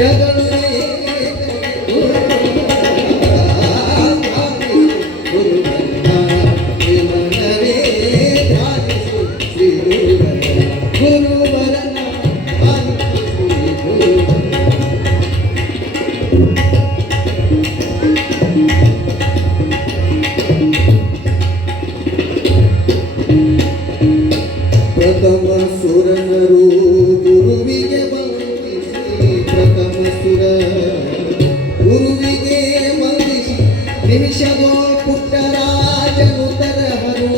ಜಗಳುದೇ ಮನವೇ ಧ್ಯಾನಿಸು ಶ್ರೀ ಗುರುವರನ ಧ್ಯಾನಿಸು ಶ್ರೀ ಪ್ರಥಮ ಸುರನರು ಗುರುವಿಗೆ ವಂದಿಸಿ ಪ್ರಥಮ ಸುರ ಗುರುವಿಗೆ ವಂದಿಸಿ ನಿಮಿಷದೋ ಪುಟ್ಟರಾಜನು ತರಹರು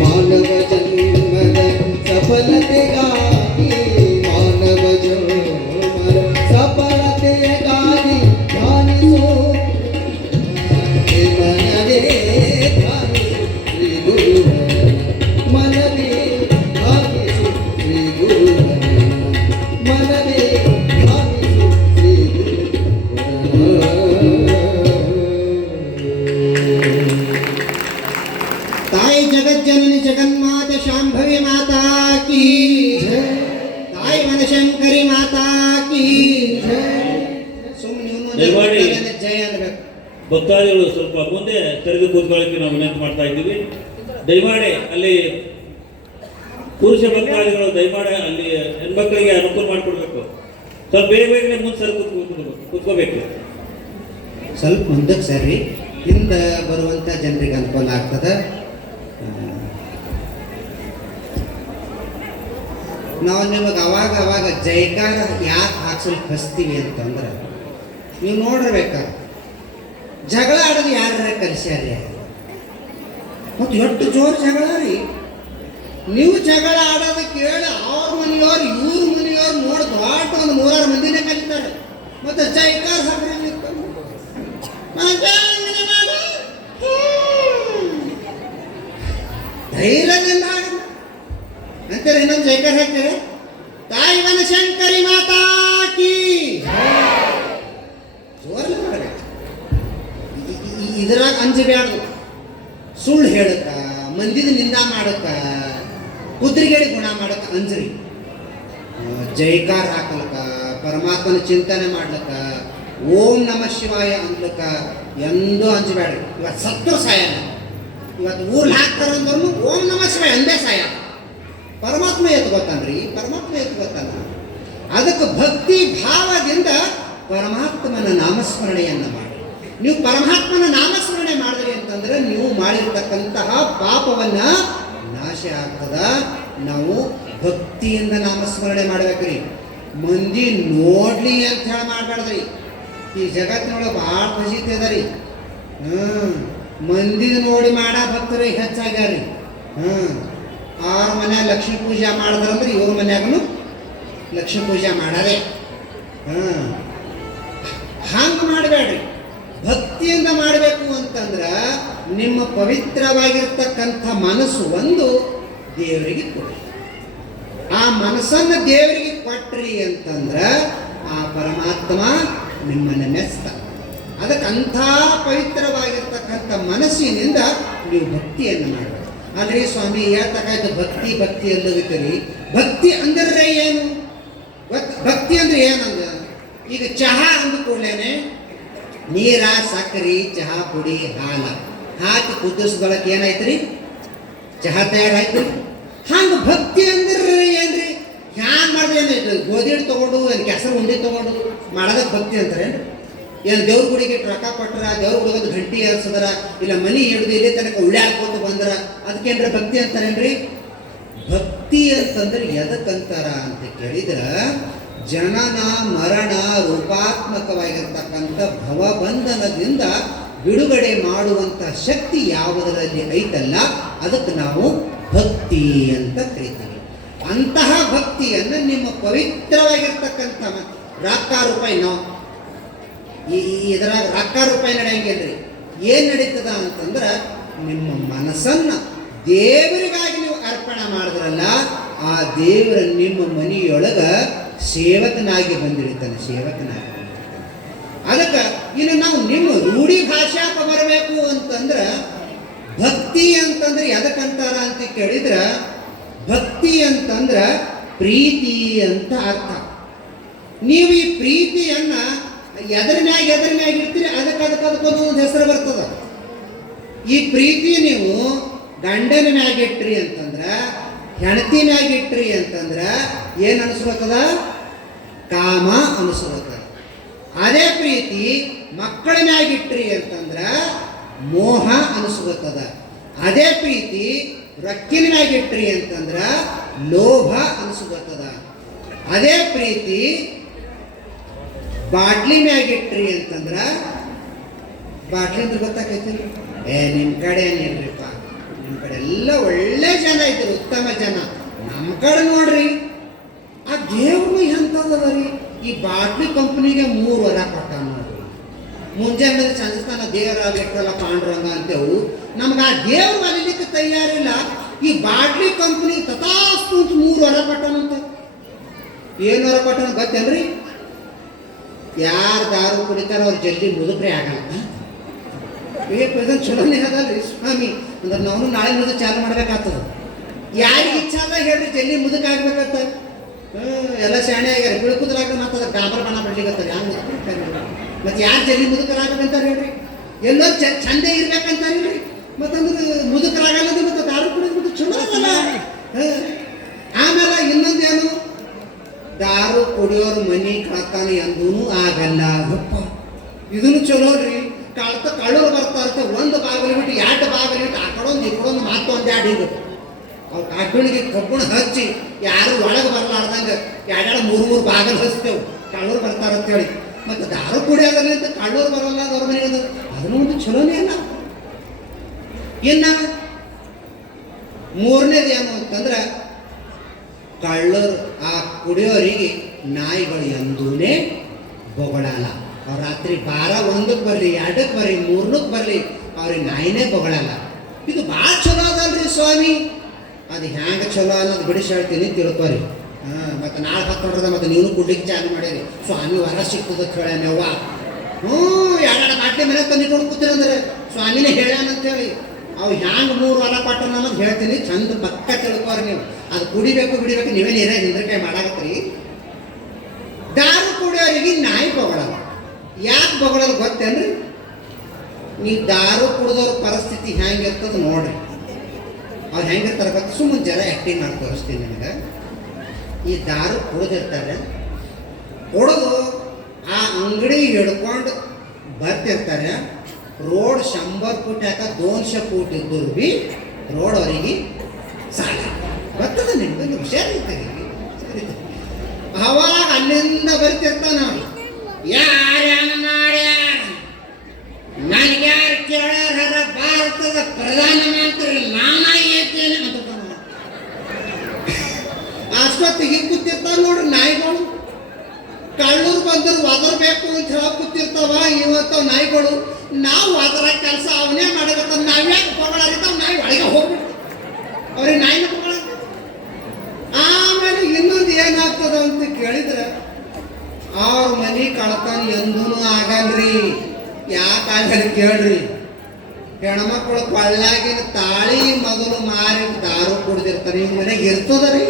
ಮಾನವ ಜನ್ಮದ ಸಫಲತೆಗಾಗಿ ಮಾನವ ಜನ್ಮದ ಸಫಲತೆಗಾಗಿ ಧ್ಯಾನಿಸೋ ಮನವೇ ಧ್ಯಾನಿಸು ಶ್ರೀ ಗುರುವರ ಮನವೇ ಧ್ಯಾನಿಸು ಶ್ರೀ ಗುರುವರ ಮನವೇ ಧ್ಯಾನಿಸು ಶ್ರೀ ಗುರುವರ ತಾಯಿ ಜಗಜ್ಜನನಿ ಜಗನ್ಮಾತೆ ಶಾಂಭವಿ ಮಾತಾ ಕೀ ತಾಯಿ ಮನಶಂಕರಿ ಮಾತಾ ಕೀ ದಯಮಾಡಿ ಸುಮ್ಮನೆ ಜಯ ಅನ್ಬೇಕು. ಭಕ್ತಾದಿಗಳು ಸ್ವಲ್ಪ ಮುಂದೆ ತೆರೆದು ಕೂತ್ಕೊಳ್ಳಿಕ್ಕೆ ನಾವು ವಿನಂತಿ ಮಾಡ್ತಾ ಇದ್ದೀವಿ. ದಯಮಾಡಿ ಅಲ್ಲಿ ಪುರುಷ ಭಕ್ತಾದಿಗಳು ದಯಮಾಡಿ ಅಲ್ಲಿ ಹೆಣ್ಮಕ್ಳಿಗೆ ಅನುಕೂಲ ಮಾಡಿಕೊಡ್ಬೇಕು. ಸ್ವಲ್ಪ ಬೇಗ ಬೇಗನೆ ಮುಂದೆ ಸರ್ ಕೂತ್ಕೋಬೇಕು. ಸ್ವಲ್ಪ ಮುಂದಕ್ಕೆ ಸರಿ, ಹಿಂದೆ ಬರುವಂಥ ಜನರಿಗೆ ಅನುಕೂಲ ಆಗ್ತದೆ. ನಾವು ನಿಮಗೆ ಅವಾಗ ಅವಾಗ ಜೈಕಾರ ಯಾಕೆ ಹಾಕ್ಸಲಿಕ್ಕೆ ಹಚ್ತೀವಿ ಅಂತಂದ್ರೆ ನೀವು ನೋಡಿರ್ಬೇಕಾದ್ರೆ ಜಗಳ ಆಡೋದು ಯಾರ ಕಲಿಸ್ಯಾರಿ ಮತ್ತು ಎಷ್ಟು ಜೋರು ಜಗಳ ರೀ. ನೀವು ಜಗಳ ಆಡೋದು ಕೇಳಿ ಅವ್ರ ಮನೆಯವ್ರು ಇವ್ರ ಮನೆಯವ್ರು ನೋಡಿ ದೊಡ್ಡ ಒಂದು 3-6 ಮಂದಿನೇ ಕಲಿತಾರೆ. ಮತ್ತು ಜೈಕಾರ ಹಾಕ್ರಿ ಧೈರ್ಯದಿಂದ ಅಂತಾರೆ. ಇನ್ನೊಂದು ಜೈಕಾರ ಹಾಕ್ತಾರೆ, ತಾಯಿ ವನಶಂಕರಿ ಮಾತಾ ಕೀ ಜೋರ್ಲಿ ಮಾಡಬೇಕು. ಇದ್ರಾಗ ಅಂಜಬ್ಯಾಡ್ದು. ಸುಳ್ಳು ಹೇಳಕ್ಕ, ಮಂದಿದ ನಿಂದ ಮಾಡಕ್ಕ, ಕುದ್ರಿಗೇಡಿ ಗುಣ ಮಾಡಕ್ಕ ಅಂಜ್ರಿ. ಜೈಕಾರ ಹಾಕಲ್ಕ, ಪರಮಾತ್ಮನ ಚಿಂತನೆ ಮಾಡ್ಲಕ್ಕ, ಓಂ ನಮ ಶಿವಾಯ ಅನ್ಲಕ್ಕ ಎಂದೂ ಅಂಜಬೇಡ್ರಿ. ಇವತ್ತು ಸತ್ತು ಸಾಯನ, ಇವತ್ತು ಊರ್ಲಿ ಹಾಕ್ತಾರ ಅಂದ್ರೂ ಓಂ ನಮ ಶಿವಾಯ ಅಂದೇ ಸಾಯ. ಪರಮಾತ್ಮ ಎತ್ಕೋತಾನ್ರಿ, ಪರಮಾತ್ಮ ಎತ್ಕೋತಾನ. ಅದಕ್ಕೆ ಭಕ್ತಿ ಭಾವದಿಂದ ಪರಮಾತ್ಮನ ನಾಮಸ್ಮರಣೆಯನ್ನು ಮಾಡಿ. ನೀವು ಪರಮಾತ್ಮನ ನಾಮಸ್ಮರಣೆ ಮಾಡಿದ್ರಿ ಅಂತಂದ್ರೆ ನೀವು ಮಾಡಿರ್ತಕ್ಕಂತಹ ಪಾಪವನ್ನ ನಾಶ ಆಗ್ತದ. ನಾವು ಭಕ್ತಿಯಿಂದ ನಾಮಸ್ಮರಣೆ ಮಾಡ್ಬೇಕ್ರಿ. ಮಂದಿ ನೋಡ್ಲಿ ಅಂತ ಹೇಳಿ ಮಾಡ್ಬಾರ್ದ್ರಿ. ಈ ಜಗತ್ತಿನೊಳಗೆ ಭಾಳ ಫಜೀತಿ ಅದ ರೀ. ಮಂದಿ ನೋಡಿ ಮಾಡ ಭಕ್ತರೇ ಹೆಚ್ಚಾಗ್ಯಾರಿ. ಅವ್ರ ಮನ್ಯಾಗ ಲಕ್ಷ್ಮೀ ಪೂಜೆ ಮಾಡಿದ್ರಂದ್ರೆ ಇವ್ರ ಮನ್ಯಾಗೂ ಲಕ್ಷ್ಮೀ ಪೂಜೆ ಮಾಡಾರೆ. ಹಂಗೆ ಮಾಡಬೇಡ್ರಿ. ಭಕ್ತಿಯಿಂದ ಮಾಡಬೇಕು ಅಂತಂದ್ರೆ ನಿಮ್ಮ ಪವಿತ್ರವಾಗಿರ್ತಕ್ಕಂಥ ಮನಸ್ಸು ಒಂದು ದೇವರಿಗೆ ಕೊಡಿ. ಆ ಮನಸ್ಸನ್ನು ದೇವರಿಗೆ ಕೊಟ್ರಿ ಅಂತಂದ್ರೆ ಆ ಪರಮಾತ್ಮ ನಿಮ್ಮನ್ನು ಮೆಚ್ತ. ಅದಕ್ಕೆ ಅಂಥ ಪವಿತ್ರವಾಗಿರ್ತಕ್ಕಂಥ ಮನಸ್ಸಿನಿಂದ ನೀವು ಭಕ್ತಿಯನ್ನು ಮಾಡಬೇಕು. ಅಲ್ರಿ ಸ್ವಾಮಿ ಹೇಳ್ತಕ್ಕಾಯ್ತು ಭಕ್ತಿ ಭಕ್ತಿ ಎಲ್ಲೋಗಿದ್ದೀರಿ. ಭಕ್ತಿ ಅಂದ್ರೆ ಏನು? ಭಕ್ತಿ ಅಂದ್ರೆ ಏನಂದ? ಈಗ ಚಹಾ ಅಂದ ಕೂಡಲೇ ನೀರ, ಸಕ್ಕರೆ, ಚಹಾ ಪುಡಿ, ಹಾಲ ಹಾಕಿ ಕುದಿಸ್ದೊಳಕ್ಕೆ ಏನಾಯ್ತು ರೀ? ಚಹಾ ತಯಾರಾಯ್ತು. ಹಂಗೆ ಭಕ್ತಿ ಅಂದ್ರೆ ಏನ್ರಿ? ಹ್ಯಾಂಗ ಮಾಡಿದ್ರೆ ಏನಾಯ್ತು? ಗೋಧಿ ಹಿಟ್ಟು ತೊಗೊಂಡು ಏನು ಕೆಸರು ಉಂಡೆ ತೊಗೊಂಡು ಮಾಡೋದಕ್ಕೆ ಭಕ್ತಿ ಅಂತಾರೆ. ಏನು ದೇವ್ರ ಗುಡಿಗೆ ರೊಕ್ಕ ಕೊಟ್ಟರ, ದೇವ್ರ ಗುಡಿಗೆ ಗಂಟಿ ಏರ್ಸದ್ರ, ಇಲ್ಲ ಮನಿ ಹಿಡಿದು ಇಲ್ಲೇ ತನಕ ಉಳ್ಯಾಡ್ಕೋತ ಬಂದ್ರ ಅದಕ್ಕೇನ್ರ ಭಕ್ತಿ ಅಂತಾರೇನ್ರಿ? ಭಕ್ತಿ ಭಕ್ತಿ ಅಂತಂದ್ರೆ ಎದಕ್ಕಂತಾರ ಅಂತ ಕೇಳಿದ್ರ ಜನನ ಮರಣ ರೂಪಾತ್ಮಕವಾಗಿರ್ತಕ್ಕಂಥ ಭವಬಂಧನದಿಂದ ಬಿಡುಗಡೆ ಮಾಡುವಂಥ ಶಕ್ತಿ ಯಾವುದರಲ್ಲಿ ಐತಲ್ಲ ಅದಕ್ಕೆ ನಾವು ಭಕ್ತಿ ಅಂತ ಕರಿತೀವಿ. ಅಂತಹ ಭಕ್ತಿಯನ್ನು ನಿಮ್ಮ ಪವಿತ್ರವಾಗಿರ್ತಕ್ಕಂಥ ರೊಕ್ಕ ರೂಪಾಯಿ ನಾವು ಇದರಾಗ ರೊಕ್ಕ ರೂಪಾಯಿ ನಡೆಯಂಗಿಲ್ರಿ. ಏನು ನಡೀತದ ಅಂತಂದ್ರೆ ನಿಮ್ಮ ಮನಸ್ಸನ್ನು ದೇವರಿಗಾಗಿ ನೀವು ಅರ್ಪಣೆ ಮಾಡಿದ್ರಲ್ಲ ಆ ದೇವರ ನಿಮ್ಮ ಮನೆಯೊಳಗ ಸೇವಕನಾಗಿ ಬಂದಿರ್ತಾನೆ, ಸೇವಕನಾಗಿ ಬಂದಿರ್ತಾನೆ. ಅದಕ್ಕೆ ಇನ್ನು ನಾವು ನಿಮ್ಮ ರೂಢಿ ಭಾಷಾಕ ಬರಬೇಕು ಅಂತಂದ್ರೆ ಭಕ್ತಿ ಅಂತಂದ್ರೆ ಎದಕ್ಕಂತಾರ ಅಂತ ಕೇಳಿದ್ರ ಭಕ್ತಿ ಅಂತಂದ್ರೆ ಪ್ರೀತಿ ಅಂತ ಅರ್ಥ. ನೀವು ಈ ಪ್ರೀತಿಯನ್ನ ಎದರ್ನ್ಯಾಗ ಇರ್ತೀರಿ ಅದಕ್ಕೊಂದು ಹೆಸರು ಬರ್ತದ. ಈ ಪ್ರೀತಿ ನೀವು ಗಂಡನ ಮ್ಯಾಗ ಇಟ್ರಿ ಅಂತಂದ್ರ ಹೆಂಡತಿ ಮ್ಯಾಗ ಇಟ್ರಿ ಅಂತಂದ್ರ ಏನು ಅನಿಸ್ಬೇಕದ? ಕಾಮ ಅನಿಸ್ಬೇಕದ. ಅದೇ ಪ್ರೀತಿ ಮಕ್ಕಳ ಮ್ಯಾಗ ಇಟ್ರಿ ಅಂತಂದ್ರ ಮೋಹ ಅನಿಸ್ಬೇಕದ. ಅದೇ ಪ್ರೀತಿ ರೊಕ್ಕಿನ ಮ್ಯಾಗ ಇಟ್ರಿ ಅಂತಂದ್ರ ಲೋಭ ಅನಿಸ್ಬೇಕದ. ಅದೇ ಪ್ರೀತಿ ಬಾಟ್ಲಿ ಮ್ಯಾಗ ಇಟ್ರಿ ಅಂತಂದ್ರ ಬಾಟ್ಲಿ ಅಂದ್ರೆ ಗೊತ್ತಾಕೈತಿ? ನಿಮ್ಮ ಕಡೆ ಏನಿಲ್ರಿಪ್ಪ, ನಿಮ್ಮ ಕಡೆ ಎಲ್ಲ ಒಳ್ಳೆ ಜನ ಇದ್ರು, ಉತ್ತಮ ಜನ. ನಮ್ಮ ಕಡೆ ನೋಡ್ರಿ ಆ ದೇವ್ರು ಎಂತದ ರೀ, ಈ ಬಾಟ್ಲಿ ಕಂಪ್ನಿಗೆ 3 ವರ ಕೊಟ್ಟ ನೋಡ್ರಿ. ಮುಂಜಾನೆ ಸಂಸ್ಥಾನ ದೇವರ ಬಿಟ್ಟಲ್ಲ ಪಾಂಡುರಂಗ ಅಂತೇವು. ನಮ್ಗೆ ಆ ದೇವ್ರು ಬರೀಲಿಕ್ಕೆ ತಯಾರಿಲ್ಲ. ಈ ಬಾಟ್ಲಿ ಕಂಪ್ನಿ ತಥಾಸ್ತು 3 ವರ ಕೊಟ್ಟನಂತ. ಏನು ವರ ಕೊಟ್ಟನ ಗೊತ್ತೇನ್ರಿ? ಯಾರು ದಾರು ಕುಡಿತಾರ ಅವ್ರು ಜಲ್ದಿ ಮುದುಕ್ರೆ ಆಗಲ್ಲ. ಚಲೋನೇ ಅದಲ್ರಿ ಸ್ವಾಮಿ ಅಂದ್ರೆ ನಾವು ನಾಳೆ ಮುದುಕ ಚಾಲು ಮಾಡ್ಬೇಕಾಗ್ತದ. ಯಾರಿಗೆ ಇಚ್ಛಾ ಅದ ಹೇಳ್ರಿ ಜಲ್ದಿ ಮುದುಕ ಆಗ್ಬೇಕಂತ. ಎಲ್ಲ ಶಾಣೆ ಆಗ್ಯಾರ, ಬಿಳ್ಕುದ್ರಾಗ ಮಾತದ ಗಾಬರ್ ಬಣ ಬಿಡ್ಲಿಕ್ಕತ್ತದ. ಮತ್ತೆ ಯಾರು ಜಲ್ದಿ ಮುದುಕರಾಗಬೇಕಂತ ಹೇಳ್ರಿ? ಎಲ್ಲರೂ ಚಂದೆ ಇರ್ಬೇಕಂತಾರಿಲ್ರಿ. ಮತ್ತಂದ್ರೆ ಮುದುಕರಾಗಲ್ಲ ಮತ್ತೆ ದಾರು ಕುಡಿದ್ಬಿಟ್ಟು ಚಲೋ ಅದಲ್ಲ. ಆಮೇಲೆ ಇನ್ನೊಂದೇನು, ದಾರು ಕುಡಿಯೋರು ಮನಿ ಕಳ್ತಾನೆ ಎಂದೂ ಆಗಲ್ಲ. ಇದನ್ನು ಚಲೋ ರೀ. ಕಳ್ಳರು ಬರ್ತಾ ಇರ್ತಾರೆ, ಒಂದು ಬಾಗಿಲು ಬಿಟ್ಟು 2 ಬಾಗಿಲು ಬಿಟ್ಟು ಆ ಕಡೊಂದು ಈ ಕಡೊಂದು ಮತ್ತೊಂದು 2 ಇದು ಅವ್ರು ಕಬ್ಬಿಣಿಗೆ ಕಬ್ಬುಣ ಹಚ್ಚಿ ಯಾರು ಒಳಗೆ ಬರಲಾರ್ದಂಗೆ 2-3 ಬಾಗಿಲು ಹಚ್ತೇವೆ ಕಳ್ಳರು ಬರ್ತಾರಂತೇಳಿ. ಮತ್ತು ದಾರು ಕುಡಿಯೋದ್ರಿಂದ ಕಳ್ಳರು ಬರಲ್ಲ ಅವ್ರ ಮನೆಗೆ ಅದನ್ನು ಒಂದು ಚಲೋನೇ ಅಲ್ಲ. ಇನ್ನು 3ನೇದು ಏನು ಅಂತಂದ್ರೆ ಕಳ್ಳರು ಆ ಕುಡಿಯೋರಿಗೆ ನಾಯಿಗಳು ಎಂದೂನೇ ಬೊಗಳಲ್ಲ. ಅವ್ರು ರಾತ್ರಿ 12-1ಕ್ಕೆ ಬರಲಿ, 2ಕ್ಕೆ ಬರಲಿ, 3ಕ್ಕೆ ಬರಲಿ, ಅವ್ರಿಗೆ ನಾಯಿನೇ ಬೊಗಳಲ್ಲ. ಇದು ಭಾಳ ಚಲೋ ಅದಲ್ರಿ ಸ್ವಾಮಿ. ಅದು ಹ್ಯಾಂಗೆ ಚಲೋ ಅನ್ನೋದು ಬಿಡಿಸಿ ಹೇಳ್ತೀನಿ, ತಿಳ್ಕೊರಿ. ಮತ್ತು ನಾಳೆ 10 ನೋಡ್ರದ ಮತ್ತೆ ನೀವು ಕುಡ್ಲಿಕ್ಕೆ ಚಾಲು ಮಾಡೀರಿ. ಸ್ವಾಮಿ ವರ ಸಿಕ್ತದ ಹೇಳವ್ವ. 2 ಬಾಟ್ಲಿ ಮನೆ ತಂದಿಟ್ಕೊಂಡು ಕೂತಿರಂದ್ರೆ ಸ್ವಾಮಿನೇ ಹೇಳ್ಯಾನಂತೇಳಿ ಅವು ಹ್ಯಾಂಗೆ 3 ವರ ಕೊಟ್ಟನ ಅನ್ನೋದು ಹೇಳ್ತೀನಿ. ಚಂದ ಪಕ್ಕ ತಿಳ್ಕೊರಿ ನೀವು. ಅದು ಕುಡಿಬೇಕು ಬಿಡಿಬೇಕು ನೀವೇ ನೀರೇ ಹಿಂದ್ರಕಾಯಿ ಮಾಡಾಕತ್ರಿ. ದಾರು ಕುಡಿಯೋರಿಗೆ ನಾಯಿ ಬೊಗಳಲ್ಲ. ಯಾಕೆ ಬೊಗಳಲ್ಲ ಗೊತ್ತೇನ್ರಿ? ನೀವು ದಾರು ಕುಡಿದವ್ರ ಪರಿಸ್ಥಿತಿ ಹೆಂಗಿರ್ತದ ನೋಡ್ರಿ. ಅವ್ರು ಹೆಂಗಿರ್ತಾರೆ ಗೊತ್ತ? ಸುಮ್ಮನೆ ಜರ ಆ್ಯಕ್ಟಿಂಗ್ ಮಾಡಿ ತೋರಿಸ್ತೀನಿ ನಿಮಗೆ. ಈ ದಾರು ಕುಡಿದಿರ್ತಾರೆ, ಕುಡಿದು ಆ ಅಂಗಡಿ ಹಿಡ್ಕೊಂಡು ಬರ್ತಿರ್ತಾರೆ. ರೋಡ್ 100 ಫೂಟ್ ಯಾಕೆ 200 ಫೂಟ್ ಇದ್ದರು ಭೀ ರೋಡ್ ಅವರಿಗೆ ಸಾಲ ಬರ್ತದೆ. ನಿಮ್ಗೆ ಹುಷಾರಿರ್ತೀರಿ. ಅವಾಗ ಅಲ್ಲಿಂದ ಬರ್ತಿರ್ತಾನ, ಯಾರ್ಯಾನ ಮಾಡ್ಯಾರ ನನಗ್ಯಾರು ಕೇಳ್ಯಾರ, ಭಾರತದ ಪ್ರಧಾನಮಂತ್ರಿ ನಾನಾ ಏತೇನೆ ಅಂತ ಆಸ್ಪತ್ರೆಗೆ ಕೂತಿರ್ತಾವ ನೋಡ್ರಿ ನಾಯಿಗಳು. ಕಳ್ಳೂರು ಬಂದರು ಒದರ್ಬೇಕು ಅಂತ ಹೇಳಿ ಕೂತಿರ್ತಾವ. ಇವತ್ತು ನಾಯಿಗಳು ನಾವು ಅದರ ಕೆಲಸ ಅವನೇ ಮಾಡಬೇಕಂತ ನಾವ್ಯಾಕೆ ಬೊಗಳಾಗಿರ್ತಾವ, ನಾಯಿ ಒಳಗೆ ಹೋಗ್ಬಿಡ್ತು ಅವ್ರಿಗೆ ನಾಯಿನ ಬೊಗಳ. ಆಮೇಲೆ ಇನ್ನೊಂದು ಏನಾಗ್ತದ ಅಂತ ಕೇಳಿದ್ರೆ ಅವ್ರ ಮನೆ ಕಳ್ತಾನ ಎಂದೂ ಆಗಲ್ರಿ. ಯಾಕಾಗಲ್ಲ ಕೇಳ್ರಿ? ಹೆಣ್ಮಕ್ಳು ಕೊಳ್ಳಾಗಿನ ತಾಳಿ ಮೊದಲು ಮಾರಿ ದಾರು ಕುಡ್ದಿರ್ತಾರೆ. ಇವ್ ಮನೆಗೆ ಇರ್ತದ ರೀ.